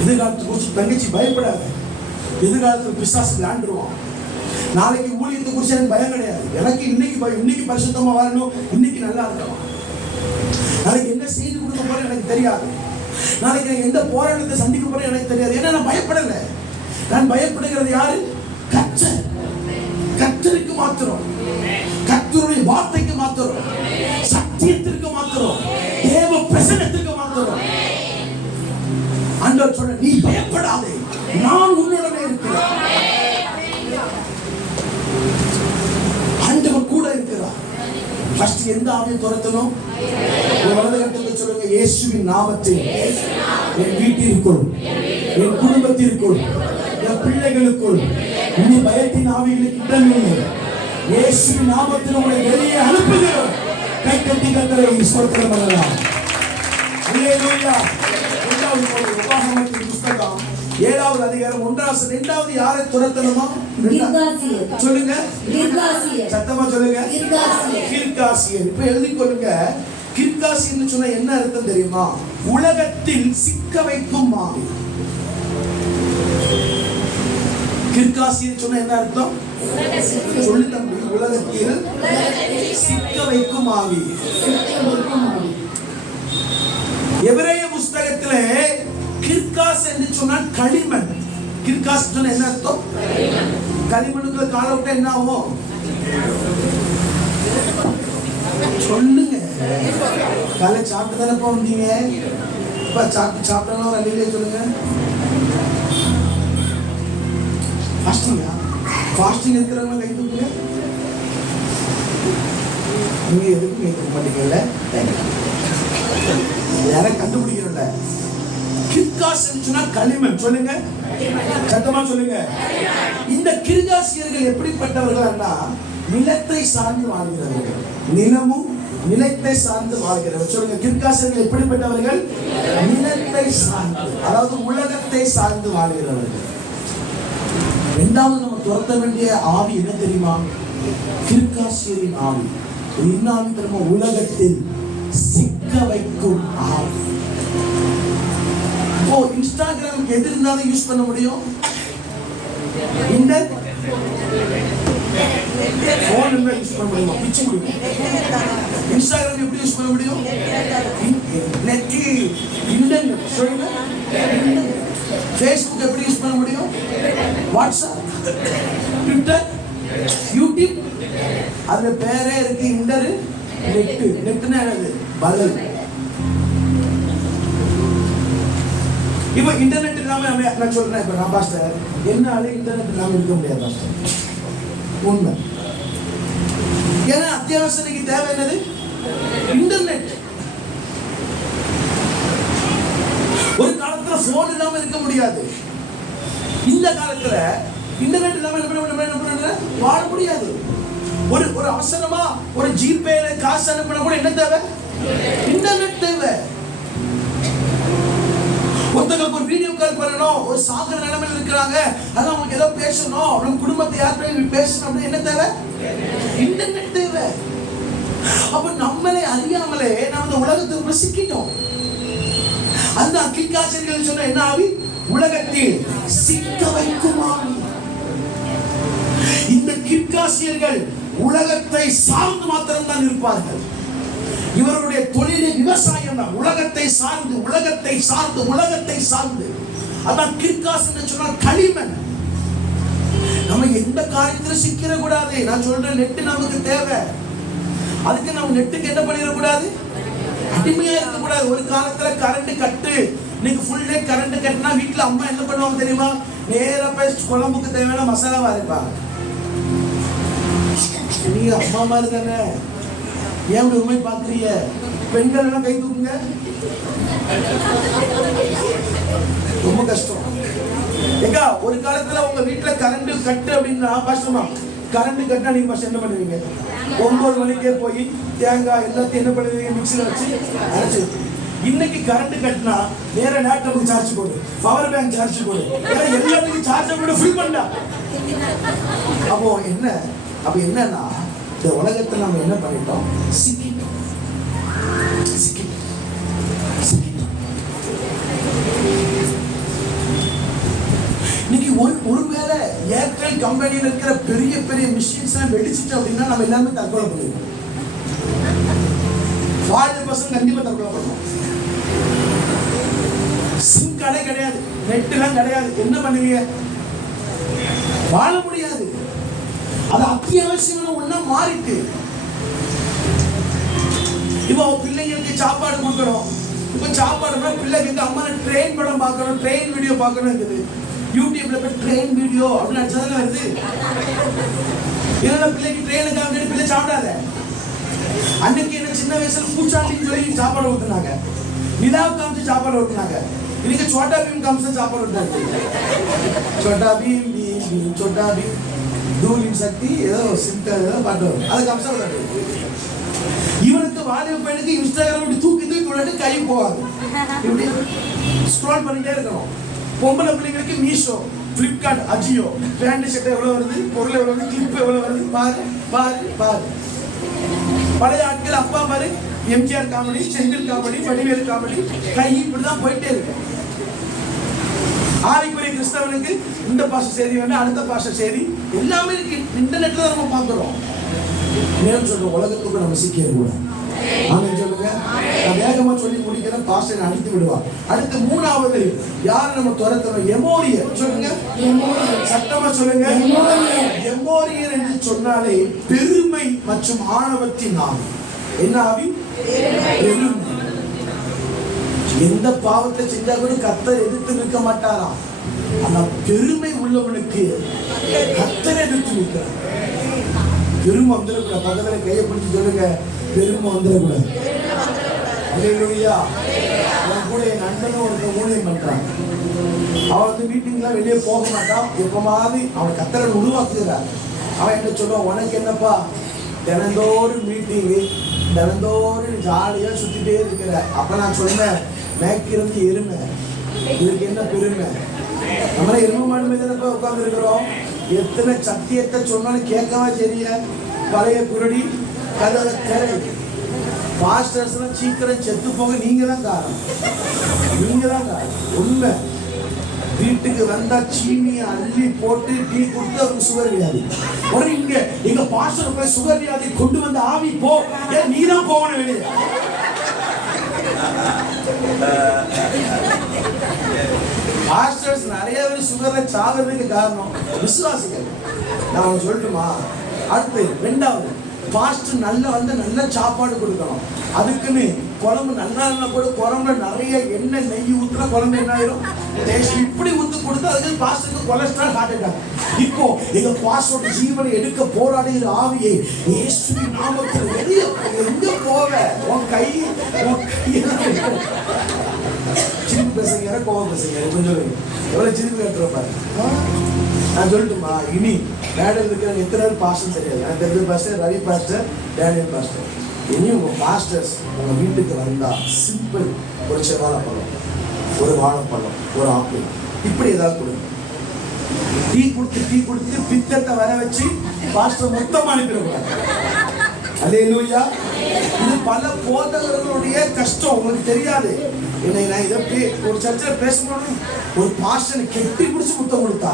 எதிர்காலத்துக்கு குறிச்சு தங்கச்சி பயப்படாத. எதிர்காலத்துக்கு பிசாசு விளையாண்டுருவான். நாளைக்கு ஊழியத்தை குறிச்சு எனக்கு பயம் கிடையாது. எனக்கு இன்னைக்கு பரிசுத்தமா வாழணும், இன்னைக்கு நல்லா இருக்கணும். நாளைக்கு என்ன செய்து கொடுக்க போறேன் எனக்கு தெரியாது. நாளைக்கு எந்த போராட்டத்தை சந்திக்க போறேன் எனக்கு தெரியாது. ஏன்னா நான் பயப்படல. நான் பயப்படுகிறது யாரு? கர்த்தர். கர்த்தருக்கு மாத்திரம், கர்த்தருடைய வார்த்தைக்கு மாத்திரம், சத்தியத்திற்கு மாத்திரம், தேவ பிரசன்னத்திற்கு மாத்திரம். ஆண்டவர் சொன்ன நீ பயப்படாதே, நான் உன்னுடனே இருக்கிறேன். ஆண்டவர் கூட இருக்கிறார். ஃபர்ஸ்ட் எந்த ஆவியை துரத்தணும்? வலது கரத்தை சொல்லுங்க, இயேசுவின் நாமத்தில் என் வீட்டிற்குள், என் குடும்பத்திற்குள், என் பிள்ளைகளுக்குள் இனி பயத்தின் ஆவிகளுக்கு இடமில்லை. இயேசுவின் நாமத்தில் உங்களை வெளியே அனுப்புகிறோம். கை கட்டி கர்த்தரை ஸ்தோத்திரம் பண்ணலாம். அல்லேலூயா. உபாகமத்தின் புத்தகம் 7வது அதிகாரம் 1வது 2வது யாரை துரத்தணுமா? சொல்லுங்க, சத்தமா சொல்லுங்க, கிர்காசியர். இப்ப எழுதி கொள்ளுங்க. கிர்காசியர் சொன்னா என்ன அர்த்தம் தெரியுமா? உலகத்தில் சிக்க வைக்கும் ஆவி. கிர்காசியர் சொன்னா என்ன அர்த்தம்? சொல்லு தம்பி. உலகத்தில் சிக்க வைக்கும் ஆவி. எபிரேய புஸ்தகத்திலே கிர்காஸ் என்று சொன்னால் களிமண். கிர்காஸ் சொன்னா என்ன அர்த்தம்? களிமண்ணுக்குள்ள காலை விட்டா என்ன ஆகும்? சொல்லுங்க. காலை சாப்பிட்டு தானே வந்தீங்க. இப்ப சாப்பிட்டா ஒரு அடியிலே சொல்லுங்க. ஃபாஸ்டிங்கா? ஃபாஸ்டிங் இருக்கிறவங்க கை தூக்குங்க. நீங்க எதுக்கும் கை தூக்க மாட்டீங்கல்ல? யாரை கண்டுபிடிக்கிறோம்ல. கிர்காஸ் சொன்னா களிமண். சொல்லுங்க, சத்தமா சொல்லுங்க. இந்த கிர்காசியர்கள் எப்படிப்பட்டவர்கள்னா நிலத்தை சார்ந்து வாழ்கிறவர்கள். நிலமும் நிலத்தை சார்ந்து வாழ்கிறவர்கள். சொல்லுங்க, கிர்காசியர்கள் எப்படிப்பட்டவர்கள்? நிலத்தை சார்ந்து, அதாவது உலகத்தை சார்ந்து வாழ்கிறவர்கள். இரண்டாவது நம்ம துரத்த வேண்டிய ஆவி என்ன தெரியுமா? கிர்காசியரின் ஆவி. என்ன ஆவி தெரியுமா? உலகத்தில் சிக்க வைக்கும் ஆவி. இப்போ இன்ஸ்டாகிராமுக்கு எது இருந்தாலும் யூஸ் பண்ண முடியும். இந்த போன் இருந்தா யூஸ் பண்ண முடியுமா? பிச்சு முடியும். இன்ஸ்டாகிராம் எப்படி யூஸ் பண்ண முடியும்? Net, internet. சொல்லுங்க, ஃபேஸ்புக் எப்படி யூஸ் பண்ண முடியும்? WhatsApp, Twitter, YouTube. அதுல பேரே இருக்கு, இன்டர்நெட். நெட்னா என்னது? பலன். இப்போ இன்டர்நெட் இல்லாம நான் சொல்றேன். இப்ப நான் பாஸ்டர் என்னால இன்டர்நெட் இல்லாம இருக்க முடியாது பாஸ்டர். உண்மை. ஏன்னா அத்தியாவசியத்துக்கு தேவை என்னது? இன்டர்நெட். ஒரு காலத்துல போன் இல்லாம இருக்க முடியாது. இந்த காலத்துல இன்டர்நெட் இல்லாம என்ன வாழ முடியாது. ஒரு அவசரமா ஒரு ஜிபேல காசு அனுப்பினா கூட என்ன தேவை? இன்டர்நெட் தேவை. ஒருத்தங்களுக்கு ஒரு வீடியோ கால் பண்ணணும், ஒரு சாகர நிலைமையில் இருக்கிறாங்க, அதான் அவங்களுக்கு ஏதோ பேசணும், நம்ம குடும்பத்தை யார்கிட்ட பேசணும் அப்படின்னு என்ன தேவை? இன்டர்நெட் தேவை. அப்ப நம்மளே அறியாமலே நம்ம இந்த உலகத்துக்குள்ள சிக்கிட்டோம். அந்த கிர்காசியர்கள் சொன்ன என்ன ஆவி? உலகத்தில் சிக்க வைக்கும் ஆவி. இந்த கிர்காசியர்கள் உலகத்தை சார்ந்து மாத்திரம் தான் இருப்பார்கள். இவருடைய தொழிலே விவசாயம் தான். உலகத்தை சார்ந்து, உலகத்தை சார்ந்து, உலகத்தை சார்ந்து. அதான் கிர்காஸ் என்று சொன்னால் களிமண். நம்ம எந்த காரியத்திலும் சிக்கிற கூடாது. நான் சொல்றேன், நெட் நமக்கு தேவை. அதுக்கு நம்ம நெட்டுக்கு என்ன பண்ணிட கூடாது? அடிமையா இருக்க கூடாது. ஒரு காலத்துல கரண்ட் கட்டு, நீங்க ஃபுல் டே கரண்ட் கட்டினா வீட்டுல அம்மா என்ன பண்ணுவாங்க தெரியுமா? நேரா போய் குழம்புக்கு தேவையான மசாலாவா இருப்பாங்க. நீங்க அம்மா மாதிரி தானே, ஏன் உண்மை பாக்குறீங்க? பெண்கள் எல்லாம் கை தூக்குங்க. ரொம்ப கஷ்டம். ஏக்கா, ஒரு காலத்துல உங்க வீட்டுல கரண்ட் கட்டு அப்படின்னா கஷ்டமா. கரண்ட் கட்டா நீங்க ஃபர்ஸ்ட் என்ன பண்ணுவீங்க? 9 மணிக்கே போய் தேங்காய் எல்லாத்தையும் என்ன பண்ணுவீங்க? மிக்சில வச்சு அரைச்சு. இன்னைக்கு கரண்ட் கட்டினா நேர லேப்டாப்புக்கு சார்ஜ் போடு, பவர் பேங்க் சார்ஜ் போடு, எல்லாத்துக்கும் சார்ஜ் போட்டு ஃபில் பண்ணா. அப்போ என்னன்னா இந்த உலகத்துல நம்ம என்ன பண்ணிட்டோம்? சிக்கிட்டோம். இன்னைக்கு ஒருவேளை ஏர்டெல் கம்பெனியில் இருக்கிற பெரிய பெரிய மிஷின்ஸ் எல்லாம் வெடிச்சிட்டு அப்படின்னா நம்ம எல்லாமே தற்கொலை பண்ணுவோம். 40% கண்டிப்பா தற்கொலை பண்ணுவோம். சிம் கடை கிடையாது, நெட் எல்லாம் கிடையாது, என்ன பண்ணுவீங்க? வாழ முடியாது. அது அத்தியாவசியமான ஒண்ணா மாறிட்டு. இப்போ பிள்ளைங்களுக்கு சாப்பாடு கொடுக்கணும். இப்போ சாப்பாடுனா பிள்ளைங்களுக்கு அம்மா ட்ரெயின் படம் பார்க்கணும், ட்ரெயின் வீடியோ பார்க்கணும் இருக்குது. யூடியூப்ல போய் ட்ரெயின் வீடியோ அப்படின்னு அடிச்சதானே வருது. இதெல்லாம் பிள்ளைக்கு ட்ரெயினை காமிட்டு பிள்ளை சாப்பிடாத. அன்னைக்கு என்ன சின்ன வயசுல பூச்சாண்டின்னு சொல்லி சாப்பாடு ஊத்துனாங்க, நிலாவு காமிச்சு சாப்பாடு ஊத்துனாங்க. இன்னைக்கு சோட்டா பீம் காமிச்சு சாப்பாடு ஊட்டாங்க. சோட்டா பீம் பீம் பீம் சோட்டா பீம் தூளின் சக்தி ஏதோ சிம்பிள் ஏதோ பாட்டு வரும், அதை காமிச்சா விளையாடு. இவனுக்கு வாலிப பையனுக்கு இன்ஸ்டாகிராம் இப்படி தூக்கி விளையாட்டு கை போவாங்க, இப்படி ஸ்க்ரோல் பண்ணிட்டே இருக்கணும். பொம்பளை பிள்ளைங்களுக்கு Meesho, Flipkart, Ajio pant shirt எவ்வளவு வருது, பொருள் எவ்வளவு வருது, கிளிப் எவ்வளவு வருது, பாரு பாரு பாரு. பழைய ஆட்கள் அப்பா பாரு, MGR comedy, Senthil comedy, Vadivel comedy, கை இப்படிதான் போயிட்டே இருக்கு. ஆவிக்குரிய கிறிஸ்தவனுக்கு இந்த பாஷை செய்தி வேண்டாம், அடுத்த பாஷை செய்தி எல்லாமே இருக்கு. இன்டர்நெட்ல தான் நம்ம பார்க்கிறோம். நேரம் சொல்ற உலகத்துக்கு நம்ம சிக்கிய கூட ஆமென் சொல்லுங்க. நான் வேகமா சொல்லி முடிக்கிறேன், பாஸ்டர் அடித்து விடுவார். அடுத்து மூணாவது யார் நம்ம துரத்தணும்? எமோரியர். சொல்லுங்க, சத்தமா சொல்லுங்க. எமோரியர் என்று சொன்னாலே பெருமை மற்றும் ஆணவத்தின் ஆவி. என்ன ஆவி? பெருமை. எந்த பாவத்தை செஞ்சா கூட கர்த்தர் எதிர்த்து நிற்க மாட்டாராம். ஆனா பெருமை உள்ளவனுக்கு கர்த்தர் எதிர்த்து நிற்கிறார். பெருமை வந்துடக்கூடாது. பக்கத்துல கையை பிடிச்சு சொல்லுங்க, பெருமை வந்துடக்கூடாது. அல்லேலூயா. அவன் கூட என் நண்பனும் ஒரு ஊழியம் பண்றான். அவன் வந்து மீட்டிங்லாம் வெளியே போக மாட்டான். எப்பமாவது அவன் கர்த்தரை உருவாக்குகிறார். அவன் என்ன சொல்லுவான், உனக்கு என்னப்பா தினந்தோறும் மீட்டிங்கு, தினந்தோறும் ஜாலியா சுத்திட்டே இருக்கிற. அப்ப நான் சொன்னேன், மேய்க்கிறது எருமை, இதுக்கு என்ன பெருமை? நம்மள எருமை மாடு மீது உட்கார்ந்து இருக்கிறோம். எத்தனை சத்தியத்தை சொன்னாலும் கேட்கவா தெரிய. பழைய குரடி கதவை திரை. பாஸ்டர்ஸ் சீக்கிரம் செத்து போக நீங்க தான் காரணம், நீங்க தான் காரணம். உண்மை. வீட்டுக்கு வந்தா சீனியை அள்ளி போட்டு டீ கொடுத்து அவருக்கு சுகர் வியாதி. உடனே எங்க பாஸ்டர் போய் சுகர் வியாதி கொண்டு வந்த ஆவி போ, ஏன் நீ தான் போகணும் வெளியே. பாஸ்டர்ஸ் நிறைய பேர் சுகர்ல சாகிறதுக்கு காரணம் விசுவாசிகள். நான் உனக்கு சொல்லட்டுமா? அடுத்து ரெண்டாவது, பாஸ்டர் நல்ல சாப்பாடு கொடுக்கணும். அதுக்குன்னு குழம்பு நல்லா கூட குழம்புல நிறைய எண்ணெய் நெய் ஊத்துனா குழம்பு என்ன ஆயிரும்? இப்படி ஊத்து கொடுத்து அதுக்கு பாஸ்டருக்கு கொலஸ்ட்ரால், ஹார்ட் அட்டாக். இப்போ எங்க பாஸ்டரோட ஜீவனை எடுக்க போராடுகிற ஆவியை இயேசுவின் நாமத்தில் வெளியே எங்க போவ? உன் கை சிரிப்பு பேசுங்க, கோவம் பேசுங்க. கொஞ்சம் எவ்வளவு சிரிப்பு கேட்டுருப்பாரு. நான் சொல்லட்டுமா? இனி மேடல் இருக்கிற எத்தனை பேர் பாஸ்டர் தெரியாது. எனக்கு தெரிஞ்ச pastor Ravi pastor, Daniel pastor. இனி உங்க பாஸ்டர்ஸ் உங்க வீட்டுக்கு வந்தா சிம்பிள், ஒரு செவ்வாழைப்பழம், ஒரு வாழைப்பழம், ஒரு ஆப்பிள், இப்படி ஏதாவது கொடுங்க. டீ கொடுத்து பித்தத்தை வர வச்சு பாஸ்டர் மொத்தமா அனுப்பிடக்கூடாது. அல்லேலூயா. இது பல போதகர்களுடைய கஷ்டம், உங்களுக்கு தெரியாது. நான் இதை ஒரு சர்ச்சில் பேசணும், ஒரு பாஸ்டர் கெட்டி பிடிச்சி முத்தம் கொடுத்தா,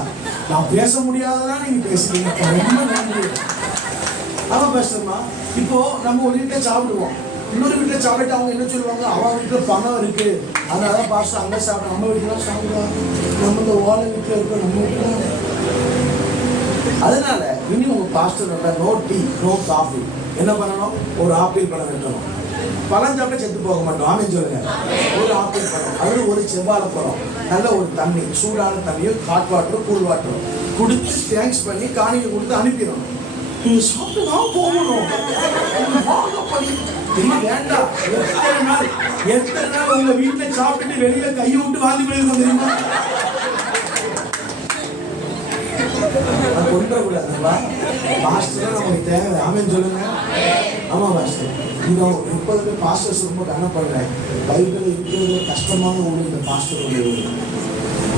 நான் பேச முடியாததான் நீங்க பேசுறீங்க. ரொம்ப நன்றி. ஆமா பாஸ்டர்மா, இப்போ நம்ம ஒரு வீட்டில் சாப்பிடுவோம், இன்னொரு வீட்டில் சாப்பிட்டு அவங்க என்ன சொல்லுவாங்க, அவன் வீட்டில் பணம் இருக்கு அதனால பாஸ்டர் அங்கே சாப்பிடும், நம்ம வீட்டில் சாப்பிடுவாங்க, நம்ம இந்த ஓலை வீட்டில் இருக்கோம், நம்ம வீட்டில். அதனால இனி உங்க pastor no tea no coffee என்ன பண்ணணும்? ஒரு ஆப்பிள் பழம் வெட்டணும். பழம் சாப்பிட்டு செத்து போக மாட்டோம். ஆமென் சொல்லுங்க. ஒரு ஆப்பிள் பழம், அது ஒரு செவ்வாழை பழம், நல்ல ஒரு தண்ணி, சூடான தண்ணியோ ஹாட் வாட்டரோ கூல் வாட்டரோ கொடுத்து தேங்க்ஸ் பண்ணி காணிக்கை கொடுத்து அனுப்பிடணும். நீங்க சாப்பிட்டு தான் போகணும். வேண்டாம். எத்தனை நாள் உங்க வீட்டுல சாப்பிட்டு வெளியில கையை விட்டு வாந்தி பண்ணிருக்கோம் தெரியுமா? கொண்டக்கூடாதுப்பா. பாஸ்டர் நமக்கு தேவை. ஆமென் சொல்லுங்க. ஆமா பாஸ்டர், இன்னும் 30 பேர் பாஸ்டர்ஸ் ரொம்ப கனப்படுறேன். பைபிள் இருக்கிறது கஷ்டமான ஊழியம் இந்த பாஸ்டர் ஊழியம்.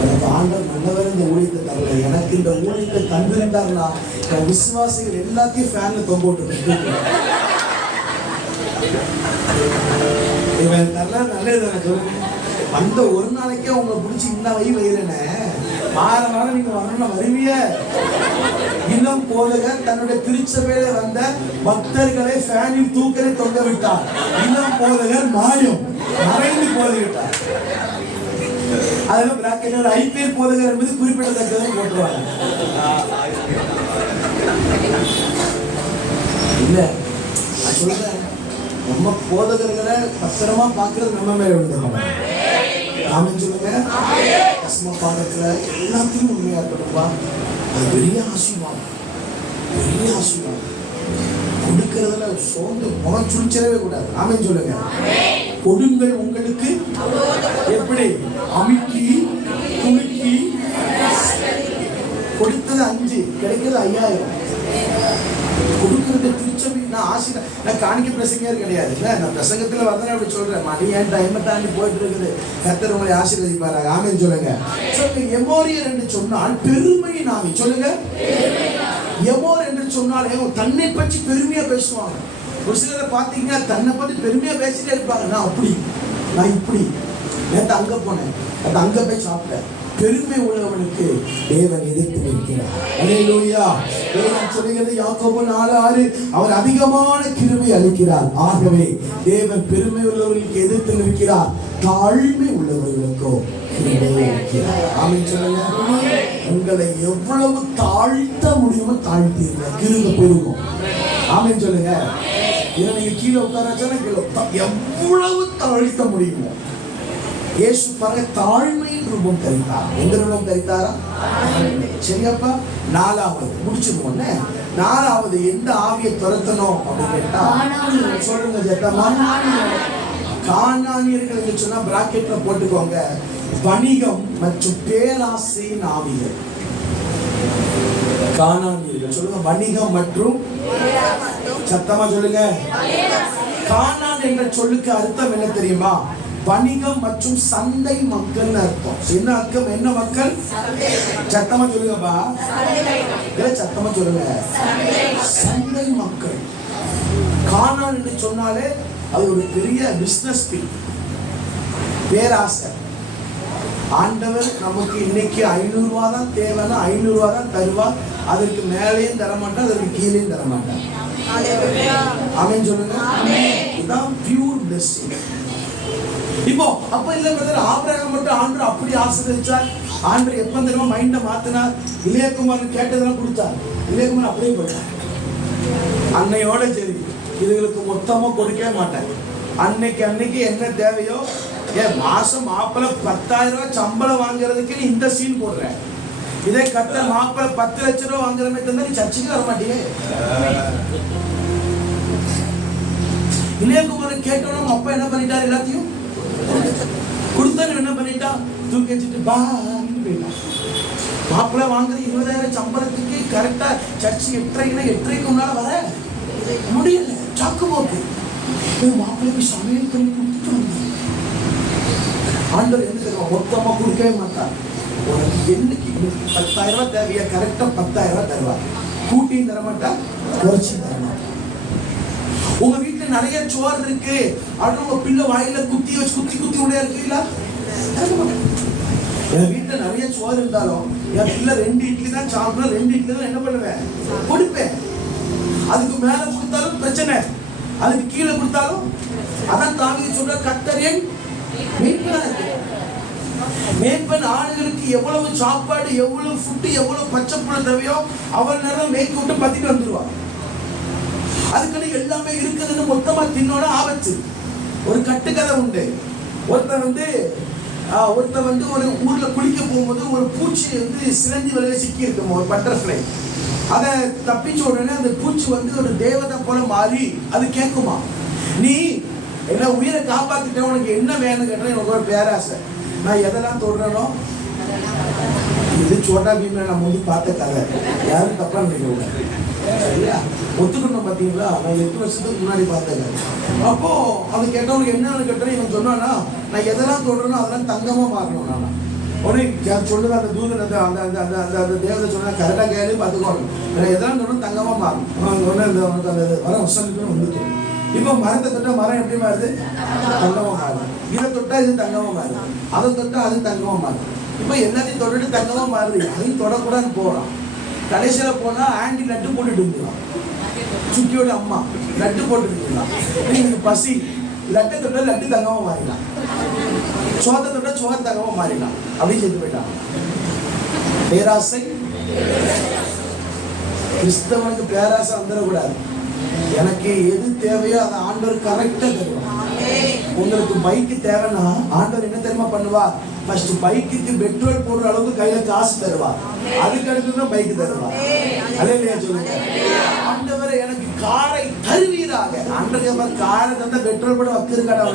எனக்கு ஆண்டவர் நல்லவர் இந்த ஊழியத்தை தரல. எனக்கு இந்த ஊழியத்தை தந்திருந்தாருன்னா என் விசுவாசிகள் எல்லாத்தையும் ஃபேன்ல தொங்க விட்டு இவன் தரல. நல்லது எனக்கு வந்த ஒரு நாளைக்கே உங்களை பிடிச்சி இன்னும் வைரேனே வார வாரம் நீங்க வரணும்னா வருவிய. இன்னும் போதகர் தன்னுடைய திருச்சபையில வந்த பக்தர்களை ஃபேனில் தூக்கலை தொங்க விட்டார். இன்னும் போதகர் மாயம் மறைந்து போதுவிட்டார். அதெல்லாம் பிராக்கெட்ல ஒரு IPL போதகர் என்பது குறிப்பிடத்தக்கதை போட்டுருவாங்க. இல்ல நான் சொல்றேன், நம்ம போதகர்களை பத்திரமா பாக்குறது நம்ம மேல விழுந்துருக்கோம். ஆமென் சொல்லுங்க. கஸ்ம பாடத்துல எல்லாத்தையும் உண்மையா இருக்கணும்பா. அது பெரிய ஆசீர்வாதம், பெரிய ஆசீர்வாதம். கொடுக்கறதுல சோர்ந்து முகம் சுழிச்சிடவே கூடாது. ஆமென் சொல்லுங்க. கொடுங்கள் உங்களுக்கு எப்படி அமுக்கி குலுக்கி. கொடுத்தது 5, கிடைக்கிறது 5000. கொடுக்கறது திருச்சபை. நான் ஆசிரியர், நான் காணிக்க பிரசங்கர் கிடையாது. நான் பிரசங்கத்துல வந்தேன் அப்படி சொல்றேன். மணி ஏன் டைமை தாண்டி போயிட்டு இருக்குது. கர்த்தர் உங்களை ஆசீர்வதிப்பாரு. ஆமென் சொல்லுங்க. சொல்லுங்க. எமோரியர் என்று சொன்னால் பெருமையின் ஆவி. சொல்லுங்க. எமோர் என்று சொன்னாலே தன்னை பற்றி பெருமையா பேசுவாங்க. ஒரு சிலரை பார்த்தீங்கன்னா தன்னை பற்றி பெருமையா பேசிட்டே இருப்பாங்க. நான் அப்படி, நான் இப்படி, நேற்று அங்க போனேன், அது அங்க போய் சாப்பிட்டேன். பெருமை உள்ளவனுக்கு தேவன் எதிர்த்து நிற்கிறார். அல்லேலூயா. தேவன் சொல்லுகிறது யாக்கோபு 4:6, அவர் அதிகமான கிருபை அளிக்கிறார். ஆகவே தேவன் பெருமை உள்ளவர்களுக்கு எதிர்த்து நிற்கிறார், தாழ்மை உள்ளவர்களுக்கோ கிருபை அளிக்கிறார். ஆமென் சொல்லுங்க. உங்களை எவ்வளவு தாழ்த்த முடியுமோ தாழ்த்தீங்க, கிருபை பெருகும். ஆமென் சொல்லுங்க. இதை நீங்க கீழே உட்காராச்சா எவ்வளவு தாழ்த்த முடியுமோ. இயேசு பாருங்க தாழ்மையின் ரூபம் தரித்தார். எந்த ரூபம் தரித்தாரா? சரியாப்பா. 4வது முடிச்சிருவோம். 4வது எந்த ஆவியை துரத்தணும் அப்படின்னு கேட்டா சொல்லுங்க ஜெத்தமா. கானானியர்கள் என்று சொன்னா பிராக்கெட்ல போட்டுக்கோங்க. வணிகம் மற்றும் பேராசையின் ஆவிகள். கானானியர்கள் சொல்லுங்க. வணிகம் மற்றும் சத்தமா சொல்லுங்க. கானான் என்ற சொல்லுக்கு அர்த்தம் என்ன தெரியுமா? வணிகம் மற்றும் சந்தை மக்கள் அர்த்தம். என்ன அர்த்தம்? என்ன மக்கள்? சத்தமா சொல்லுங்கப்பா. சத்தமா சொல்லுங்க. சந்தை மக்கள். கானான் என்று சொன்னாலே அது ஒரு பெரிய பிசினஸ் பீப்புள். பேராசை. ஆண்டவர் நமக்கு இன்னைக்கு 500 ரூபாய் தான் தேவைன்னா 500 ரூபாய் தான் தருவார். அதற்கு மேலேயும் தரமாட்டார், அதற்கு கீழேயும் தரமாட்டார். ஆமென் சொல்லுங்க. இதுதான் பியூர் பிளெஸிங். இப்போ அப்ப இல்ல பிரதர், ஆபிரகாம் மட்டும் ஆண்டவர் அப்படி ஆசீர்வதிச்சார். ஆண்டவர் எப்ப தெரியுமா மைண்ட மாத்தினார்? இளையகுமார் கேட்டதெல்லாம் கொடுத்தார். இளையகுமார் அப்படியே போயிட்டார். அன்னையோட சரி, இதுகளுக்கு மொத்தமா கொடுக்கவே மாட்டேன். அன்னைக்கு என்ன தேவையோ, மாசம் மாப்பிள்ள 10,000 ரூபாய் சம்பளம் வாங்குறதுக்கு நீ இந்த சீன் போடுற. இதே கட்ட மாப்பிள்ள 10 லட்சம் ரூபாய் வாங்குற மாதிரி தந்தா நீ சர்ச்சுக்கு வர மாட்டீங்க. இளையகுமாரன் கேட்டோம். அப்பா என்ன பண்ணிட்டார்? எல்லாத்தையும் கொடுத்தவன் என்ன பண்ணிட்டான்? தூக்கி வச்சுட்டு பான்னு போயிட்டான். மாப்பிள்ள வாங்குற 20,000 சம்பளத்துக்கு கரெக்டா சர்ச்சு 8:30க்கு முன்னால வர முடியல. சாக்கு போக்கு. மாப்பிள்ளைக்கு சமையல் பண்ணி கொடுத்துட்டு வந்தாங்க. ஆண்டவர் என்ன தெரியுமா? மொத்தமா கொடுக்கவே மாட்டார். உனக்கு என்னைக்கு 10,000 ரூபாய் தேவையா? கரெக்டா 10,000 ரூபாய் தருவார். கூட்டியும் தர மாட்டா, குறைச்சி தர மாட்டா. உங்க வீட்டுல நிறைய சோறு இருக்கு, அது உங்க பிள்ளை வாயில குத்தி வச்சு குத்தி உள்ளே இருக்கீங்களா? என் வீட்டுல நிறைய சோறு இருந்தாலும் என் பிள்ளை 2 இட்லி தான் சாப்பிடணும், 2 இட்லி தான் என்ன பண்ணுவேன்? கொடுப்பேன். அதுக்கு மேல கொடுத்தாலும் பிரச்சனை, அதுக்கு கீழே கொடுத்தாலும். அதான் தாவீது சொல்ற, கர்த்தரின் மேய்ப்பன் ஆடுகளுக்கு எவ்வளவு சாப்பாடு, எவ்வளவு ஃபுட்டு, எவ்வளவு பச்சைப்புள்ள தேவையோ அவள் நேரம் மேய்க்க விட்டு பத்திட்டு வந்துடுவார். அதுக்கு எல்லாமே இருக்குதுன்னு மொத்தமா தின்னோட ஆபத்து. ஒரு கட்டுக்கதை உண்டு. ஒருத்தன் வந்து ஒரு ஊர்ல குளிக்க போகும்போது ஒரு பூச்சி வந்து சிலந்தி வலையில சிக்கி இருக்கும், ஒரு பட்டர்ஃப்ளை. அதை தப்பிச்ச உடனே அந்த பூச்சி வந்து ஒரு தேவதை போல மாறி அது கேட்குமா, நீ என்ன உயிரை காப்பாத்திட்ட, உனக்கு என்ன வேணும்னு கேட்டா எனக்கு ஒரு பேராசை. நான் எதெல்லாம் தொடுறேனோ, இது சோட்டா பீம்ல நான் முந்தி பார்த்த கதை, யாரும் தப்பா நினைக்க. இல்லையா? ஒத்துக்கணும். பார்த்தீங்களா? நான் 8 வருஷத்துக்கு முன்னாடி பார்த்தேன். அப்போ அது கேட்டவனுக்கு என்னன்னு கேட்டேன். இவன் சொன்னானா, நான் எதெல்லாம் தொடரணும் அதெல்லாம் தங்கமா மாறணும். நான் உடனே சொல்லுது அந்த தூதன் அந்த அந்த அந்த அந்த அந்த அந்த தேவதை சொன்னா கரெக்டாக கேள்வி பார்த்துக்கோணும். எதெல்லாம் தொடரும் தங்கமா மாறணும். உடனே அந்த வர வசனத்துன்னு வந்துட்டு இப்போ மரத்தை தொட்டா மரம் எப்படி மாறுது? தங்கமா மாறுது. இதை தொட்டா இது தங்கமா மாறுது, அதை தொட்டா அது தங்கமா மாறுது. இப்போ எல்லாத்தையும் தொட்டுட்டு தங்கமா மாறுது. அதையும் தொடக்கூடாதுன்னு போறான். கடைசியில போனா ஆண்டி லட்டு போட்டுட்டு இருந்துலாம். சுட்டியோட அம்மா லட்டு போட்டுட்டு இருக்கலாம். எனக்கு பசி, லட்டை தொட்டா லட்டு தங்கமா மாறிடலாம், சோத்தை தொட்டா சோறு தங்கமா மாறிடலாம். அப்படின்னு செஞ்சு போயிட்டான். பேராசை. கிறிஸ்தவனுக்கு பேராசை வந்துடக்கூடாது. எனக்கு எது தேவையோ அதை ஆண்டவர் கரெக்டா தருவார். உங்களுக்கு பைக்கு தேவைன்னா ஆண்டவர் என்ன தெரியுமா பண்ணுவார்? ஃபர்ஸ்ட் பைக்குக்கு பெட்ரோல் போடுற அளவுக்கு கையில காசு தருவார். அதுக்கு அடுத்துதான் பைக்கு தருவார். அல்லேலூயா சொல்லுங்க. ஆண்டவரே எனக்கு காரை தருவீராக. ஆண்டவர் காரை தந்தா பெட்ரோல் போட வக்கிருக்காடா?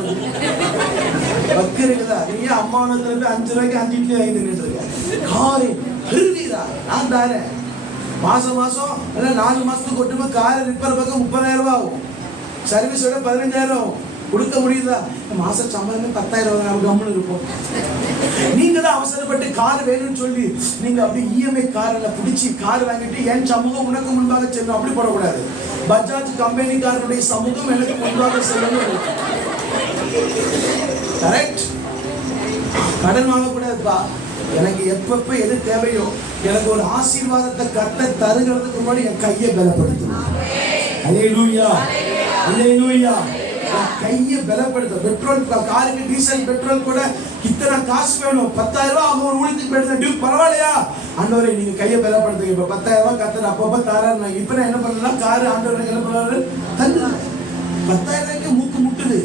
வக்கிருக்குதா? நீங்க அம்மாவனத்துல இருந்து 5 ரூபாய்க்கு 5 இட்லி வாங்கி நின்றுட்டு இருக்க. காரை தருவீராக, நான் தாரேன். மாசம் 4 மாசத்துக்கு கொண்டு காரை ரிப்பேர் பக்கம் 30,000 ரூபாய் ஆகும். சர்வீஸோட 15,000 ஆகும். கொடுக்க முடியுதா? மாசம் சம்பளம் 10,000 நம்ம கம்முன்னு இருப்போம். நீங்க தான் அவசரப்பட்டு கார் வேணும்னு சொல்லி நீங்க அப்படி இஎம்ஐ காரில் பிடிச்சி கார் வாங்கிட்டு என் சமூகம் உனக்கு முன்பாக செல்லும். அப்படி போடக்கூடாது. பஜாஜ் கம்பெனிக்காரனுடைய சமூகம் எனக்கு முன்பாக செல்லணும். கரெக்ட். கடன் வாங்கக்கூடாதுப்பா. எனக்கு எப்பப்ப எது தேவையோ, எனக்கு ஒரு ஆசீர்வாதத்தை கர்த்தர் தருகிறதுக்கு முன்னாடி என் கையை பலப்படுத்தணும். அல்லேலூயா, அல்லேலூயா. கையை பலப்படுத்த. பெட்ரோல் காருக்கு டீசல் பெட்ரோல் கூட இத்தனை காசு வேணும், 10,000 ரூபாய் ஆகும் ஒரு ஊழியத்துக்கு போயிட்டு பரவாயில்லையா? ஆண்டவரே நீங்க கையை பலப்படுத்துங்க. இப்ப 10,000 ரூபாய் கர்த்தர் அப்பப்ப தாராரு. இப்ப நான் என்ன பண்ணலாம்? காரு ஆண்டவரை என்ன பண்ணாரு? தந்து 10,000 ரூபாய்க்கு மூக்கு முட்டுது.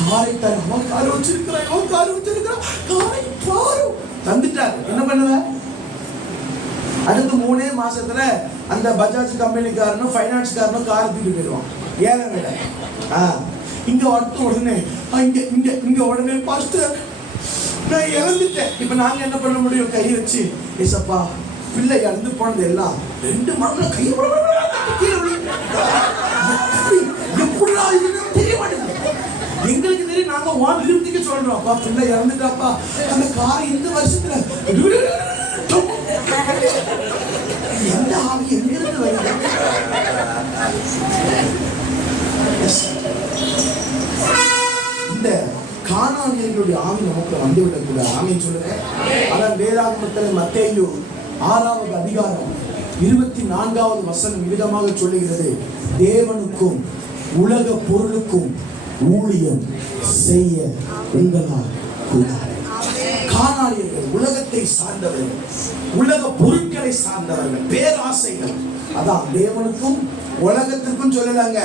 காரை தரும். காரை வச்சிருக்கிறான், காரை வச்சிருக்கிறான், காரை பாரு தந்துட்டாரு. என்ன பண்ணுவ? அடுத்து 3 மாசத்துல அந்த பஜாஜ் கம்பெனிக்காரனும் ஃபைனான்ஸ் காரனும் கார் தூக்கிட்டு போயிடுவான். ஏழை விட இங்க அடுத்த உடனே இங்க உடனே பாஸ்டர் நான் இறந்துட்டேன். இப்ப நாங்க என்ன பண்ண முடியும்? கை வச்சு ஏசப்பா பிள்ளை இறந்து போனது எல்லாம் 2 மணி கையை எப்படா இதுன்னு தெரிய மாட்டேங்குது. எங்களுக்கு தெரியும். நாங்க வான் நிறுத்திக்க சொல்றோம். அப்பா பிள்ளை இறந்துட்டாப்பா. அந்த கார் இந்த வருஷத்துல எந்த ஆவி எங்கிருந்து வருது? இந்த கானானியர்களுடைய ஆவி நமக்கு வந்துவிடக்கூடாது. ஆமீன் சொல்லுங்க. அதான் வேதாகமத்தில் மத்தேயு 6வது அதிகாரம் 24வது வசனம் விதமாக சொல்லுகிறது. தேவனுக்கும் உலக பொருளுக்கும் ஊழியம் செய்ய உங்களால் கூடாது. கானானியர்கள் உலகத்தை சார்ந்தவர்கள், உலக பொருட்களை சார்ந்தவர்கள், பேராசைகள். அதான் தேவனுக்கும் உலகத்திற்கும் சொல்லலாங்க.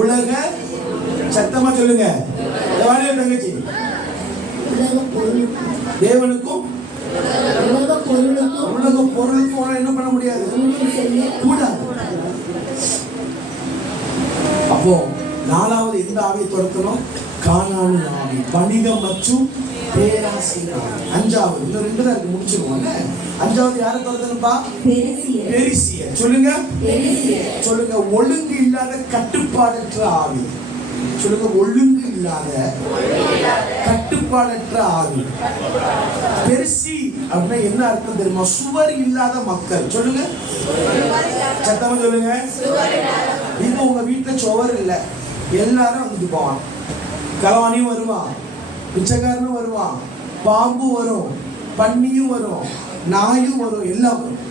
உலக சத்தமா சொல்லுங்க தங்கச்சி. தேவனுக்கும் உலக பொருளுக்கும் என்ன பண்ண முடியாது? கூடாது. அப்போ 4வது எந்த ஆவியை துரத்தணும்? கானானி ஆவி, வணிகம் மற்றும் பேராசை ஆவி. 5வது இன்னும் 2 தான் இருக்கு, முடிச்சிருவோம். 5வது யாரை துரத்தணும்பா? பெரிசியர். சொல்லுங்க, சொல்லுங்க. ஒழுங்கு இல்லாத கட்டுப்பாடற்ற ஆவி. சொல்லுங்க, ஒழுங்கு இல்லாத கட்டுப்பாடற்ற ஆவி. பெரிசி அப்படின்னா என்ன அர்த்தம் தெரியுமா? சுவர் இல்லாத மக்கள். சொல்லுங்க, சத்தமா சொல்லுங்க. இப்போ உங்க வீட்டுல சுவர் இல்லை, எல்லாரும் வந்துட்டு போவான். களவாணியும் வருவான், பிச்சைக்காரனும் வருவான், பாம்பு வரும், பன்னியும் வரும், நாயும் வரும், எல்லாம் வரும்.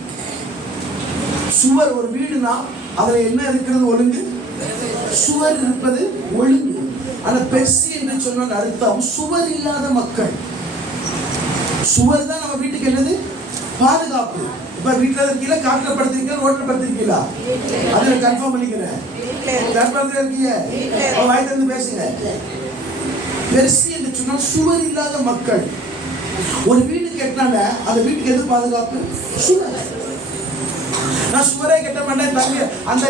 சுவர் ஒரு வீடுனா அதுல என்ன இருக்கிறது? ஒழுங்கு. சுவர் இருப்பது ஒழுங்கு. ஆனா பெர்சி என்று சொன்ன அர்த்தம் சுவர் இல்லாத மக்கள். சுவர் தான் நம்ம வீட்டுக்கு என்னது? பாதுகாப்பு. இப்ப வீட்டுல இருக்கீங்களா, காட்டுல படுத்திருக்கீங்களா, ரோட்ல படுத்திருக்கீங்களா? அதை கன்ஃபார்ம் பண்ணிக்கிறேன். இருக்கீங்க, வாய் திறந்து பேசுங்க. பெர்சி என்று சொன்னா சுவர் இல்லாத மக்கள். ஒரு வீடு கட்டினாங்க, அந்த வீட்டுக்கு எது பாதுகாப்பு? சுவர். நான் சுவரே கட்ட மாட்டேன் தம்பி, அந்த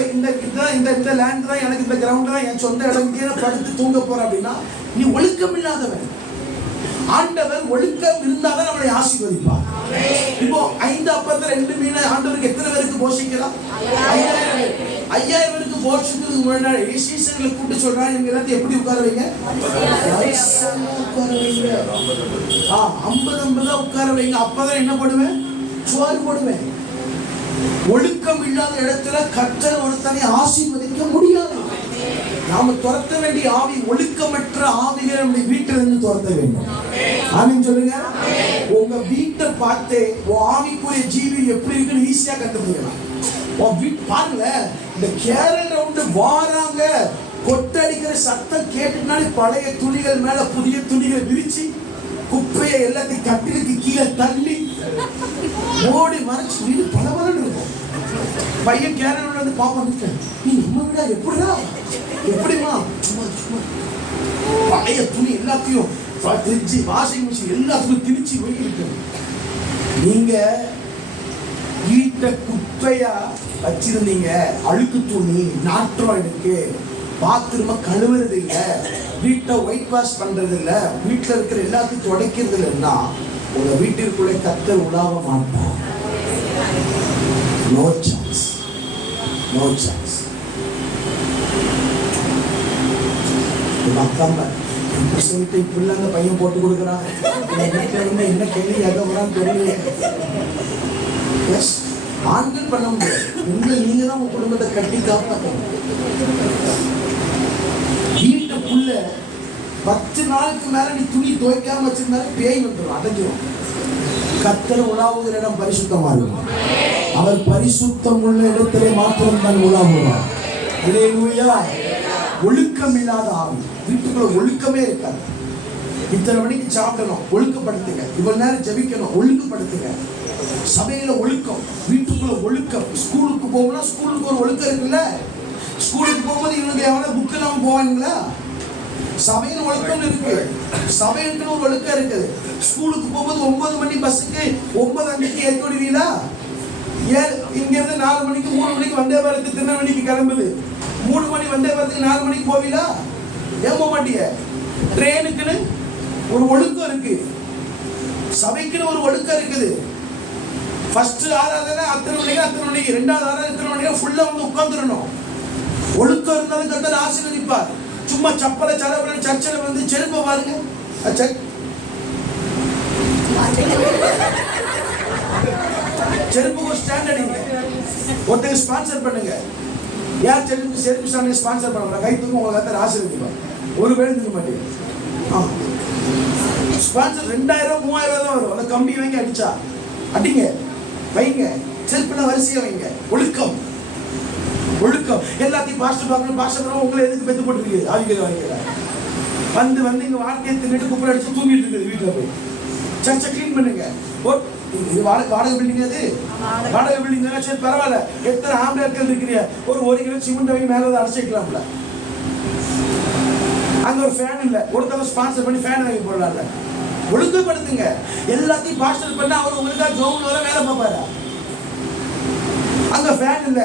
இந்த லேண்ட் தான் எனக்கு, இந்த கிரவுண்ட் தான் என் சொந்த இடம், கீழே படுத்து தூங்க போற அப்படின்னா நீ ஒழுக்கம் இல்லாதவன். ஆண்டவர் ஒழுக்கம் இருந்தாதான் நம்மளை ஆசீர்வதிப்பார். இப்போ 5 அப்பத்துல 2 மீன் ஆண்டவருக்கு எத்தனை பேருக்கு போஷிக்கலாம்? 5000 பேருக்கு போஷிக்கிறதுக்கு முன்னாடி சீசர்களை கூப்பிட்டு சொல்றாங்க, நீங்க எல்லாத்தையும் எப்படி உட்கார வைங்க? 50 உட்கார வைங்க. அப்பதான் என்ன பண்ணுவேன்? சோறு போடுவேன். ஒழுக்கம் இல்லாத இடத்துல கர்த்தர் ஒருத்தனை ஆசீர்வதிக்க முடியாது. நாம துரத்த வேண்டிய ஆவி ஒழுக்கமற்ற ஆவிகளை நம்முடைய வீட்டிலிருந்து துரத்த வேண்டும். ஆமென் சொல்லுங்க. உங்க வீட்டை பார்த்தே உன் ஆவிக்குரிய ஜீவி எப்படி இருக்குன்னு ஈஸியா கண்டுபிடிக்கலாம். உன் வீட்டு பாருங்க, இந்த கேரல் ரவுண்டு வாராங்க, கொட்டடிக்கிற சத்தம் கேட்டுனாலே பழைய துணிகள் மேல புதிய துணிகள் விரிச்சு குப்பையை எல்லாத்தையும் கட்டிலுக்கு கீழே தள்ளி ஓடி மறைச்சு வீடு பலபலன்னு இருக்கும். பையன் கேரள வந்து பாப்பாங்க, நீ நம்ம விட எப்படிடா எப்படிமா? சும்மா சும்மா பழைய துணி எல்லாத்தையும் திரிச்சு வாஷிங் மிஷின் எல்லாத்துக்கும் திரிச்சு வைக்கிட்டு நீங்க வீட்டை குப்பையா வச்சிருந்தீங்க. அழுக்கு துணி நாற்றம் இருக்கு, பாத்ரூம கழுவுறது இல்ல, வீட்டை ஒயிட் வாஷ் பண்றது இல்ல, வீட்டுல இருக்கிற எல்லாத்தையும் துடைக்கிறது இல்லைன்னா உங்க வீட்டிற்குள்ளே கர்த்தர் உலாவ மாட்டார். No chance, no chance. அக்காம சொல்லிட்டு இப்படிலாம் அந்த பையன் போட்டு கொடுக்குறான், என்ன கேள்வி கேட்கறான்னு தெரியல. ஆண்கள் பண்ண முடியாது. நீங்க தான் உங்க குடும்பத்தை கட்டி காப்பாற்றணும். வீட்டுக்குள்ள 10 நாளுக்கு மேல நீ துணி துவைக்காம வச்சிருந்தாலும் பேய் வந்துடும், அடைஞ்சிடும். கர்த்தர் உலாவுகிற இடம் பரிசுத்தமா இருக்கும். அவர் பரிசுத்தம் உள்ள இடத்திலே மாத்திரம் தான் உலாவுவார். அல்லேலூயா. ஒழுக்கம் இல்லாத ஆவி வீட்டுக்குள்ள ஒழுக்கமே இருக்காது. இத்தனை மணிக்கு சாப்பிடணும், ஒழுக்கப்படுத்துங்க. இவ்வளவு நேரம் ஜெபிக்கணும், ஒழுங்குபடுத்துங்க. சபையில ஒழுக்கம், வீட்டுக்குள்ள ஒழுக்கம். ஸ்கூலுக்கு போகணும்னா ஸ்கூலுக்கு ஒரு ஒழுக்கம் இருக்குல்ல. ஸ்கூலுக்கு போகும்போது இவனுக்கு எவ்வளவு புக்கு இல்லாம போவானுங்களா? சபையின் ஒழுக்கம் இருக்கு, சபைக்கு ஒரு ஒழுக்கம் இருக்குது. ஸ்கூலுக்கு போகும்போது 9 மணி பஸ்ஸுக்கு 9:05 ஏறி விடுவீங்களா? இங்க இருந்து 4 மணிக்கு 3 மணிக்கு வந்தே பாரத்து திருநெல்வேலிக்கு கிளம்புது. 3 மணி வந்தே பாரத்துக்கு 4 மணிக்கு போவீங்களா? ஏன் போக மாட்டீங்க? ட்ரெயினுக்குன்னு ஒரு ஒழுக்கம் இருக்கு, சபைக்குன்னு ஒரு ஒழுக்கம் இருக்குது. ஃபர்ஸ்ட் ஆராதனை அத்தனை மணிக்கு, 2வது ஆராதனை இத்தனை மணிக்கு ஃபுல்லா வந்து உட்கார்ந்துடணும். ஒழுக்கம் இருந்தாலும் கர்த்தர் ஆசீர்வதிப்பார். சும்மா சப்பல சலபல சர்ச்சில் வந்து செருப்பை பாருங்க, செருப்புக்கு ஒரு ஸ்டாண்ட் அடிங்க. ஒருத்தங்க ஸ்பான்சர் பண்ணுங்க. யார் செருப்பு ஸ்டாண்ட் ஸ்பான்சர் பண்ணுவாங்க? கை தூக்கும், உங்களை கர்த்தர் ஆசீர்வதிப்பார். ஒரு பேர் இருக்க மாட்டேங்க. ஸ்பான்சர் 2000 3000 தான் வரும். அந்த கம்பி வாங்கி அடிச்சா அடிங்க, வைங்க, செருப்புனா வரிசையா வைங்க. ஒழுக்கம், ஒழுக்கம். எல்லாத்தையும் பாஸ்டர் பார்க்கணும், பாஸ்டர் உங்களை எதுக்கு பெத்து போட்டுருக்கு? ஆவிக்கிற வாங்கிக்கல வந்து இங்க வார்த்தையை தின்னுட்டு குப்பை அடிச்சு தூங்கிட்டு இருக்குது. வீட்டில் போய் சர்ச்சை கிளீன் பண்ணுங்க. இது வாடகை பில்டிங், அது வாடகை பில்டிங் தானே, சரி பரவாயில்ல. எத்தனை ஆம்புலன்ஸ்கள் இருக்கிறீங்க? ஒரு 1 கிலோ சிமெண்ட் வாங்கி மேலே அடைச்சிக்கலாம்ல. அங்க ஒரு ஃபேன் இல்ல, ஒருத்தவங்க ஸ்பான்சர் பண்ணி ஃபேன் வாங்கி போடலாம்ல. ஒழுங்குபடுத்துங்க. எல்லாத்தையும் பாஸ்டர் பண்ண அவர் உங்களுக்காக கிரவுண்ட் வர வேலை பார்ப்பாரா? அங்க ஃபேன் இல்ல,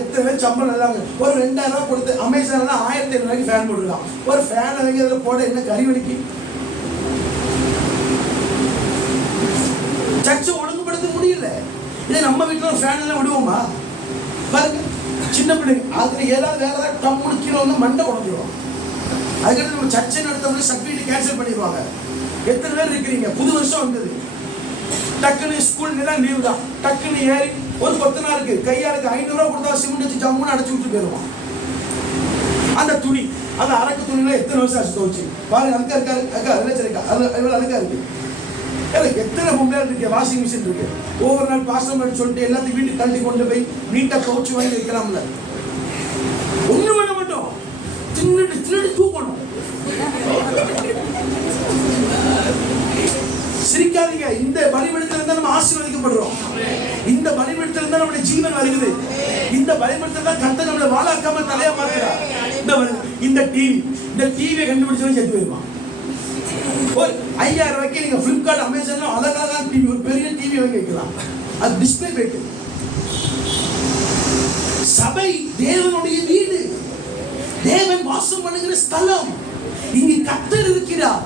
எத்தனை பேர் சம்பளம் இல்லாங்க. ஒரு 2000 ரூபாய் கொடுத்து அமேசான்ல 1500 ரூபாய்க்கு ஃபேன் போட்டுருக்கான். ஒரு ஃபேன் வாங்கி அதில் போட என்ன கறி வலிக்கு? சர்ச்சை ஒழுங்குபடுத்த முடியல. இதே நம்ம வீட்டில் ஒரு ஃபேன் எல்லாம் விடுவோமா? பாருங்க, சின்ன பிள்ளைங்க அதுல ஏதாவது வேற ஏதாவது டம்முன்னு கீழே வந்து மண்டை உடஞ்சிடும். அதுக்கடுத்து நம்ம சர்ச்சை நடத்தவங்க சர்டிஃபிகேட் கேன்சல் பண்ணிடுவாங்க. எத்தனை பேர் இருக்கிறீங்க? புது வருஷம் வந்தது, டக்குன்னு ஸ்கூல் லீவ் தான், டக்குன்னு ஏறி ஒரு கொத்தனாருக்கு கையாளுக்கு 500 ரூபாய் கொடுத்தா சிமெண்ட் வச்சு ஜம்முன்னு அடைச்சு விட்டு போயிடுவான். அந்த துணி, அந்த அரக்கு துணியில எத்தனை வருஷம் ஆச்சு துவச்சு பாருங்க. அழுக்கா இருக்காரு, அக்கா இருக்கா, அது எவ்வளவு அழுக்கா இருக்கு. எத்தனை பொம்பளை இருக்கு, வாஷிங் மிஷின் இருக்கு. ஒவ்வொரு நாள் பாசம் சொல்லிட்டு எல்லாத்தையும் வீட்டுக்கு தள்ளி கொண்டு போய் நீட்டா துவச்சு வாங்கி வைக்கலாம்ல. ஒண்ணு பண்ண மாட்டோம், தின்னுட்டு தூக்கணும். சிரிக்காதீங்க. இந்த பலிபீடத்துல இருந்தா நம்ம ஆசீர்வதிக்கப்படுறோம். இந்த பலிபீடத்துல இருந்தா நம்மளுடைய ஜீவன் வருகிறது. இந்த பலிபீடத்துல தான் கர்த்தர் நம்மளை வாழாக்காம தலையா மாத்துறார். இந்த டிவியை கண்டுபிடிச்சவன் செத்து போயிருவான். ஒரு 5000 ரூபாய்க்கு நீங்க பிளிப்கார்ட், அமேசான்ல அழகான டிவி, ஒரு பெரிய டிவி வாங்கி வைக்கலாம். அது டிஸ்பிளே போயிட்டு. சபை தேவனுடைய வீடு, தேவன் வாசம் பண்ணுகிற ஸ்தலம். இங்கு கர்த்தர் இருக்கிறார்.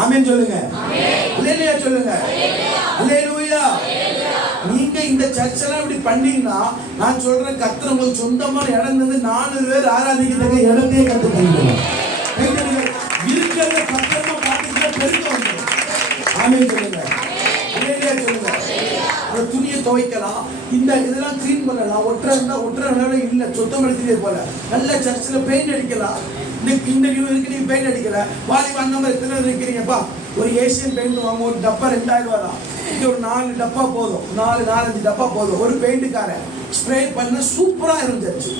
ஆமென் சொல்லுங்க. அல்லேலூயா சொல்லுங்க. அல்லேலூயா. நீங்க இந்த சர்ச்செல்லாம் இப்படி பண்ணீங்கன்னா நான் சொல்றேன், கர்த்தர் உங்களுக்கு சொந்தமான இடம் இருந்து 4 பேர் ஆராதிக்கிறதுக்கு இடத்தையே கத்து தருவீங்க. இருக்கிறத பத்திரமா பார்த்துக்கிட்டா பெருக்க வந்து. ஆமென் சொல்லுங்க. அல்லேலூயா சொல்லுங்க. அந்த துணியை துவைக்கலாம், இந்த இதெல்லாம் கிளீன் பண்ணலாம், ஒட்டுறதுனால இல்ல சுத்தப்படுத்திட்டே போல. நல்ல சர்ச்சில் பெயிண்ட் அடிக்கலாம். இந்த நியூ இருக்கு, நீங்க பெயிண்ட் அடிக்கல, வாலி அந்த மாதிரி எத்தனை இருக்கிறீங்கப்பா, ஒரு ஏசியன் பெயிண்ட் வாங்க, ஒரு டப்பா 2000 ரூபா தான். இது ஒரு 4 டப்பா போதும், 4-5 டப்பா போதும். ஒரு பெயிண்ட்டுக்காரன் ஸ்ப்ரே பண்ண சூப்பரா இருந்துச்சு.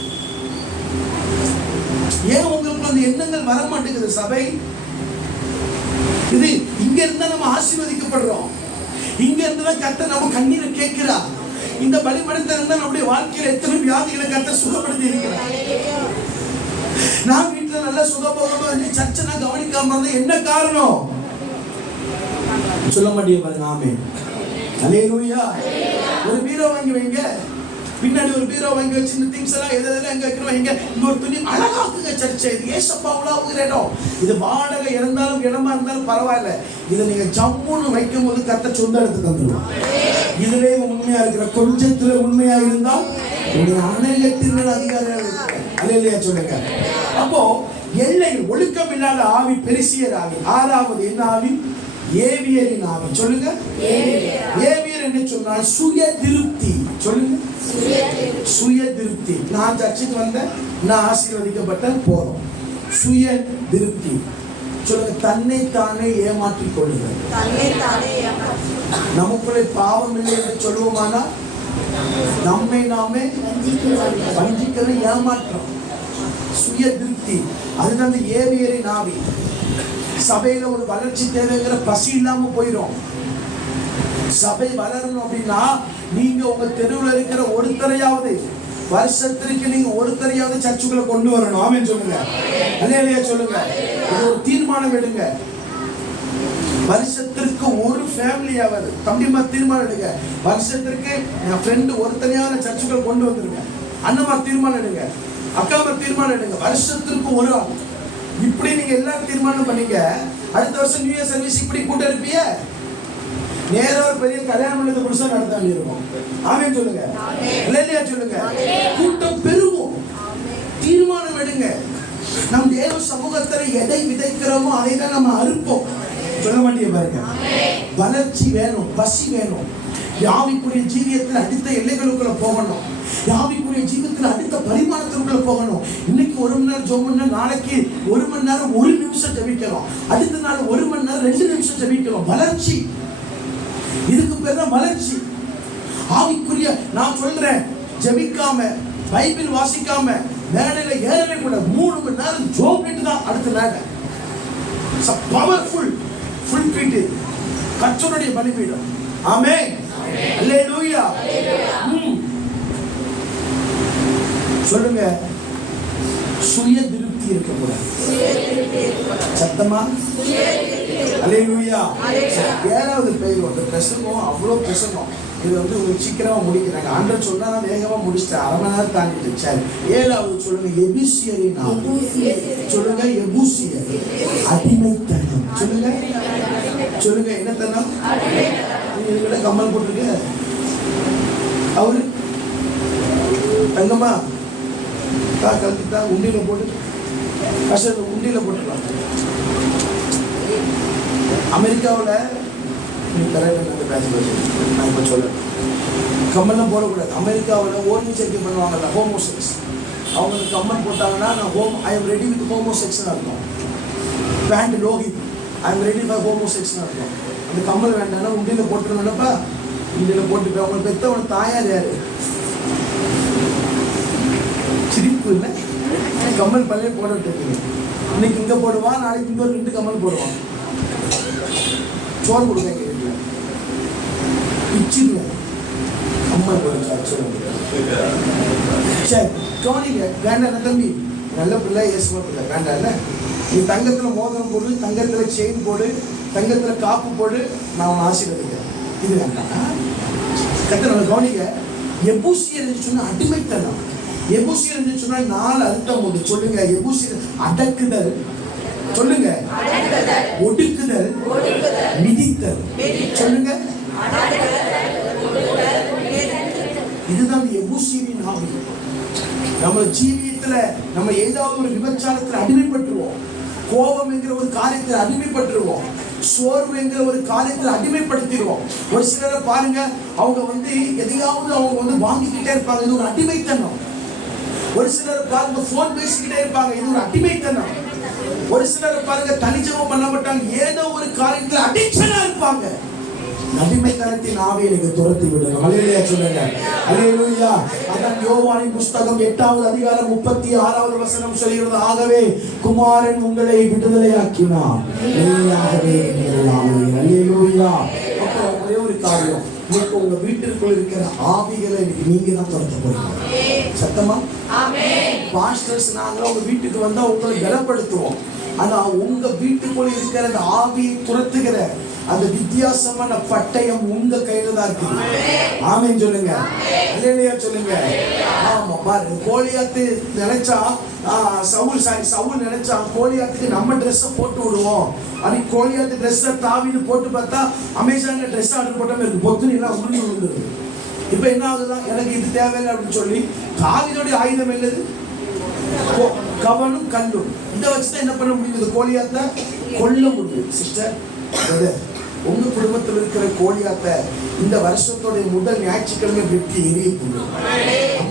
ஏன் உங்களுக்கு அந்த எண்ணங்கள் வர மாட்டேங்குது? சபை இது இங்க இருந்தா நம்ம ஆசீர்வதிக்கப்படுறோம். இங்க இருந்தா கர்த்தர் நம்ம கண்ணீரை கேட்கிறா. இந்த பலிபடத்தில் இருந்தா நம்முடைய வாழ்க்கையில எத்தனை வியாதிகளை கர்த்தர் சுகப்படுத்தி இருக்கிறார். நான் வீட்டுல நல்லா சுகபோகமா இருந்து சர்ச்சை நான் கவனிக்காம இருந்தேன். என்ன காரணம் சொல்ல மாட்டேங்க பாருங்க. ஆமென். அல்லேலூயா. ஒரு பீரோ வாங்கி வைங்க, பின்னாடி ஒரு பீரோ வாங்கி வச்சு இந்த திங்ஸ் எல்லாம் எதெல்லாம் எங்க வைக்கிறோம், எங்க இங்க ஒரு துணி அழகாக்குங்க சர்ச்சை. இது ஏசப்பா உலாவுகிற இடம். இது வாடகை இருந்தாலும் இடமா இருந்தாலும் பரவாயில்ல, இதை நீங்க ஜம்முன்னு வைக்கும் போது கர்த்தர் சொந்த இடத்துக்கு வந்துடுவான். இதுல உண்மையா இருக்கிற கொஞ்சத்துல உண்மையா இருந்தால் அனைத்தின் அதிகாரியாக இருக்கிற. அல்லேலூயா சொல்லுங்க. அப்போ எல்லையில் ஒழுக்கம் இல்லாத ஆவி பெரிசியர் ஆவி. 6வது என்ன ஆவி? ஏவியரின் ஆவி. சொல்லுங்க. ஏவியர் என்று சொன்னால் சுய திருப்தி. சொல்லுங்க. சுய திருப்தி. நான் சர்ச்சுக்கு வந்தேன், நான் ஆசீர்வதிக்கப்பட்டேன், போறோம். சுய திருப்தி. சொல்லுங்க. தன்னை தானே ஏமாற்றிக் கொள்ளுங்கள். நமக்குள்ளே பாவம் இல்லை என்று சொல்லுவோமானா நம்மை நாமே வஞ்சிக்கிற ஏமாற்றம், சுய திருப்தி. அதுதான் அந்த ஏவியரின் ஆவி. சபையில ஒரு வளர்ச்சி தேவைங்கிற பசி இல்லாம போயிடும். சபை வளரணும் அப்படின்னா நீங்க உங்க தெருவில் இருக்கிற ஒருத்தரையாவது வருஷத்திற்கு நீங்க ஒருத்தரையாவது சர்ச்சுக்குள்ள கொண்டு வரணும். ஆமென் சொல்லுங்க. அல்லேலூயா சொல்லுங்க. இது ஒரு தீர்மானம் எடுங்க. வருஷத்திற்கு ஒரு ஃபேமிலியாவது தம்பிமா தீர்மானம் எடுங்க. வருஷத்திற்கு என் ஃப்ரெண்டு ஒருத்தரையாவது சர்ச்சுக்குள்ள கொண்டு வந்துருங்க. அண்ணமா தீர்மானம் எடுங்க, அக்காவை தீர்மானம் எடுங்க. வருஷத்திற்கு ஒரு ஆள். இப்படி நீங்க எல்லாரும் தீர்மானம் பண்ணீங்க. அடுத்த வருஷம் நியூ இயர் சர்வீஸ் இப்படி கூட்டம் இருப்பீங்க. நேரா ஒரு பெரிய கல்யாணம் பண்ணது புதுசா நடத்த வேண்டியிருக்கும். ஆமென் சொல்லுங்க. அல்லேலூயா சொல்லுங்க. கூட்டம் பெருகும். தீர்மானம் எடுங்க. நம் தேவ சமூகத்தில் எதை விதைக்கிறோமோ அதை தான் நம்ம அறுப்போம். சொல்ல மாட்டீங்க பாருங்க. வளர்ச்சி வேணும், பசி வேணும். ஆவிக்குரிய ஜீவியத்தில் அடுத்த எல்லைகளுக்குள்ள போகணும். ஆவிக்குரிய ஜீவியத்தில் அடுத்த பரிமாணத்திற்குள்ள போகணும். இன்னைக்கு 1 மணி நேரம் ஜெபம் பண்ணா, நாளைக்கு 1 மணி நேரம் 1 நிமிஷம் ஜெபிக்கிறோம், அடுத்த நாள் 1 மணி நேரம் 2 நிமிஷம் ஜெபிக்கிறோம். வளர்ச்சி. இதுக்கு பேர் தான் வளர்ச்சி. ஆவிக்குரிய நான் சொல்றேன், ஜெபிக்காம பைபிள் வாசிக்காம மேடையில ஏறவே கூட 3 மணி நேரம் ஜெபிட்டு தான் அடுத்த மேடை. பவர்ஃபுல் ஃபுல் ட்ரீட் கர்த்தருடைய பலிபீடம். ஆமென். அல்லேலூயா. சொல்லுங்க. சுய திருப்தி இருக்கக்கூடாது. சத்தமா அல்லேலூயா. 7வது பெயர் வந்து பிரசங்கம். அவ்வளோ பிரசங்கம். இது வந்து உங்களுக்கு சீக்கிரமா முடிக்கிறாங்க. ஆண்டவர் சொன்னா நான் வேகமா முடிச்சிட்டேன், 1/2 மணி நேரம் தாண்டிட்டு. சரி, 7வது சொல்லுங்க. எபூசியரின் ஆவி. சொல்லுங்க. எபூசியர் அடிமைத்தனம். சொல்லுங்க. சொல்லுங்க. என்ன தனம்? நீங்க கம்மல் போட்டிருக்க அவரு தங்கம்மா கலத்திட்டா உண்டியில போட்டு கஷ்ட உண்டியில போட்டுக்கலாம். அமெரிக்காவில் நான் இப்போ சொல்ல கம்மல்லாம் போடக்கூடாது. அமெரிக்காவில் ஓர்னி சேர்க்கை பண்ணுவாங்கல்ல, ஹோமோசெக்ஸ். அவங்க கம்மல் போட்டாங்கன்னா நான் ஐ எம் ரெடி வித் ஹோமோசெக்ஸ்னு அர்த்தம். பேண்ட் Lohith I am ready for ஹோமோசெக்ஸ்னு அர்த்தம். அந்த கம்மல் வேண்டாம்னா உண்டியில் போட்டுருவேன்ப்பா. உண்டியில் போட்டு அவங்களுக்கு பெற்றவன தாயார் யாரு? சிரிப்பு இல்லை. கம்மல் பல்லே போட்டுட்டு இருக்கீங்க. இன்னைக்கு இங்கே போடுவான், நாளைக்கு இங்கே ஒரு 2 கம்மல் போடுவான். சோறு கொடுங்க எங்கள் வீட்டில் பிச்சுங்க கம்மல் போடுங்க. சரி கவனிங்க. வேண்டாம் தம்பி, நல்ல பிள்ளை, ஏசுமா பிள்ளை. வேண்டாம் இல்லை. நீ தங்கத்தில் மோதிரம் போடு, தங்கத்தில் செயின் போடு, தங்கத்தில் காப்பு போடு, நான் அவனை ஆசீர்வதிக்கிறேன். இது வேண்டாம். கர்த்தர் கவனிங்க. எபூசியர் சொன்ன அடிமைத்தனம். எபூசியர் என்று சொன்னால் 4 அர்த்தம் உண்டு. சொல்லுங்க. எபூசியர் அடக்குதல், சொல்லுங்க. ஒடுக்குதல், மிதித்தல். சொல்லுங்க. இதுதான் எபூசியரின் ஆவி. நம்ம ஜீவியத்துல நம்ம ஏதாவது ஒரு விபச்சாரத்துல அடிமைப்பட்டுருவோம். கோபம் என்கிற ஒரு காரியத்தில் அடிமைப்பட்டுருவோம். சோர்வு என்கிற ஒரு காரியத்தில் அடிமைப்படுத்திடுவோம். ஒரு சிலரை பாருங்க, அவங்க எதையாவது அவங்க வாங்கிக்கிட்டே இருப்பாங்க. இது ஒரு அடிமைத்தனம். ஒரு சிலர் பாருங்க போன் பேசிக்கிட்டே இருப்பாங்க. இது ஒரு அடிமைத்தனம். ஒரு சிலர் பாருங்க தனிஜபம் பண்ண மாட்டாங்க. ஏதோ ஒரு காரியத்தில் அடிக்ஷனா இருப்பாங்க. அடிமைத்தனத்தின் ஆவியை நீங்க துரத்தி விடுங்க. ஹல்லேலூயா சொல்லுங்க. ஹல்லேலூயா. அதான் யோவானின் புஸ்தகம் 8வது அதிகாரம் 36வது வசனம் சொல்கிறது, ஆகவே குமாரன் உங்களை விடுதலையாக்கினார். மெய்யாகவே நீங்கள் ஆவீர்கள். ஹல்லேலூயா. அப்போ ஒரே ஒரு காரியம், இன்னைக்கு உங்க வீட்டிற்குள் இருக்கிற ஆவிகளை நீங்க தான் துரத்த போறீங்க. சத்தமா ஆமென். பாஸ்டர்ஸ் நாங்க உங்க வீட்டுக்கு வந்தா உங்களை பலப்படுத்துவோம். ஆனா உங்க வீட்டுக்குள்ள இருக்கிற அந்த ஆவியை துரத்துகிற அந்த வித்தியாசமான பட்டயம் உங்க கையில தான் இருக்கு. ஆமென் சொல்லுங்க. அல்லேலூயா சொல்லுங்க. ஆமா பாருங்க, கோலியாத்து நினைச்சா சவுல் நினைச்சா கோலியாத்துக்கு நம்ம ட்ரெஸ் போட்டு விடுவோம். அன்னைக்கு கோலியாத்து ட்ரெஸ் தாவீது போட்டு பார்த்தா அமேசான்ல ட்ரெஸ் ஆர்டர் போட்ட மாதிரி இருக்கு. பொத்துன்னு எல்லாம் உருண்டு விழுந்துருது. இப்ப என்ன ஆகுதுதான், எனக்கு இது தேவையில்லை அப்படின்னு சொல்லி தாவீதுடைய ஆயுதம் என்னது? கவனும் கல்லும். இதை வச்சுதான் என்ன பண்ண முடியுது? கோலியாத்த கொல்ல முடியும். சிஸ்டர், உங்க குடும்பத்தில் இருக்கிற கோலியாத்த இந்த வருஷத்தோட முதல் ஞாயிற்றுக்கிழமை வெட்டி எரிய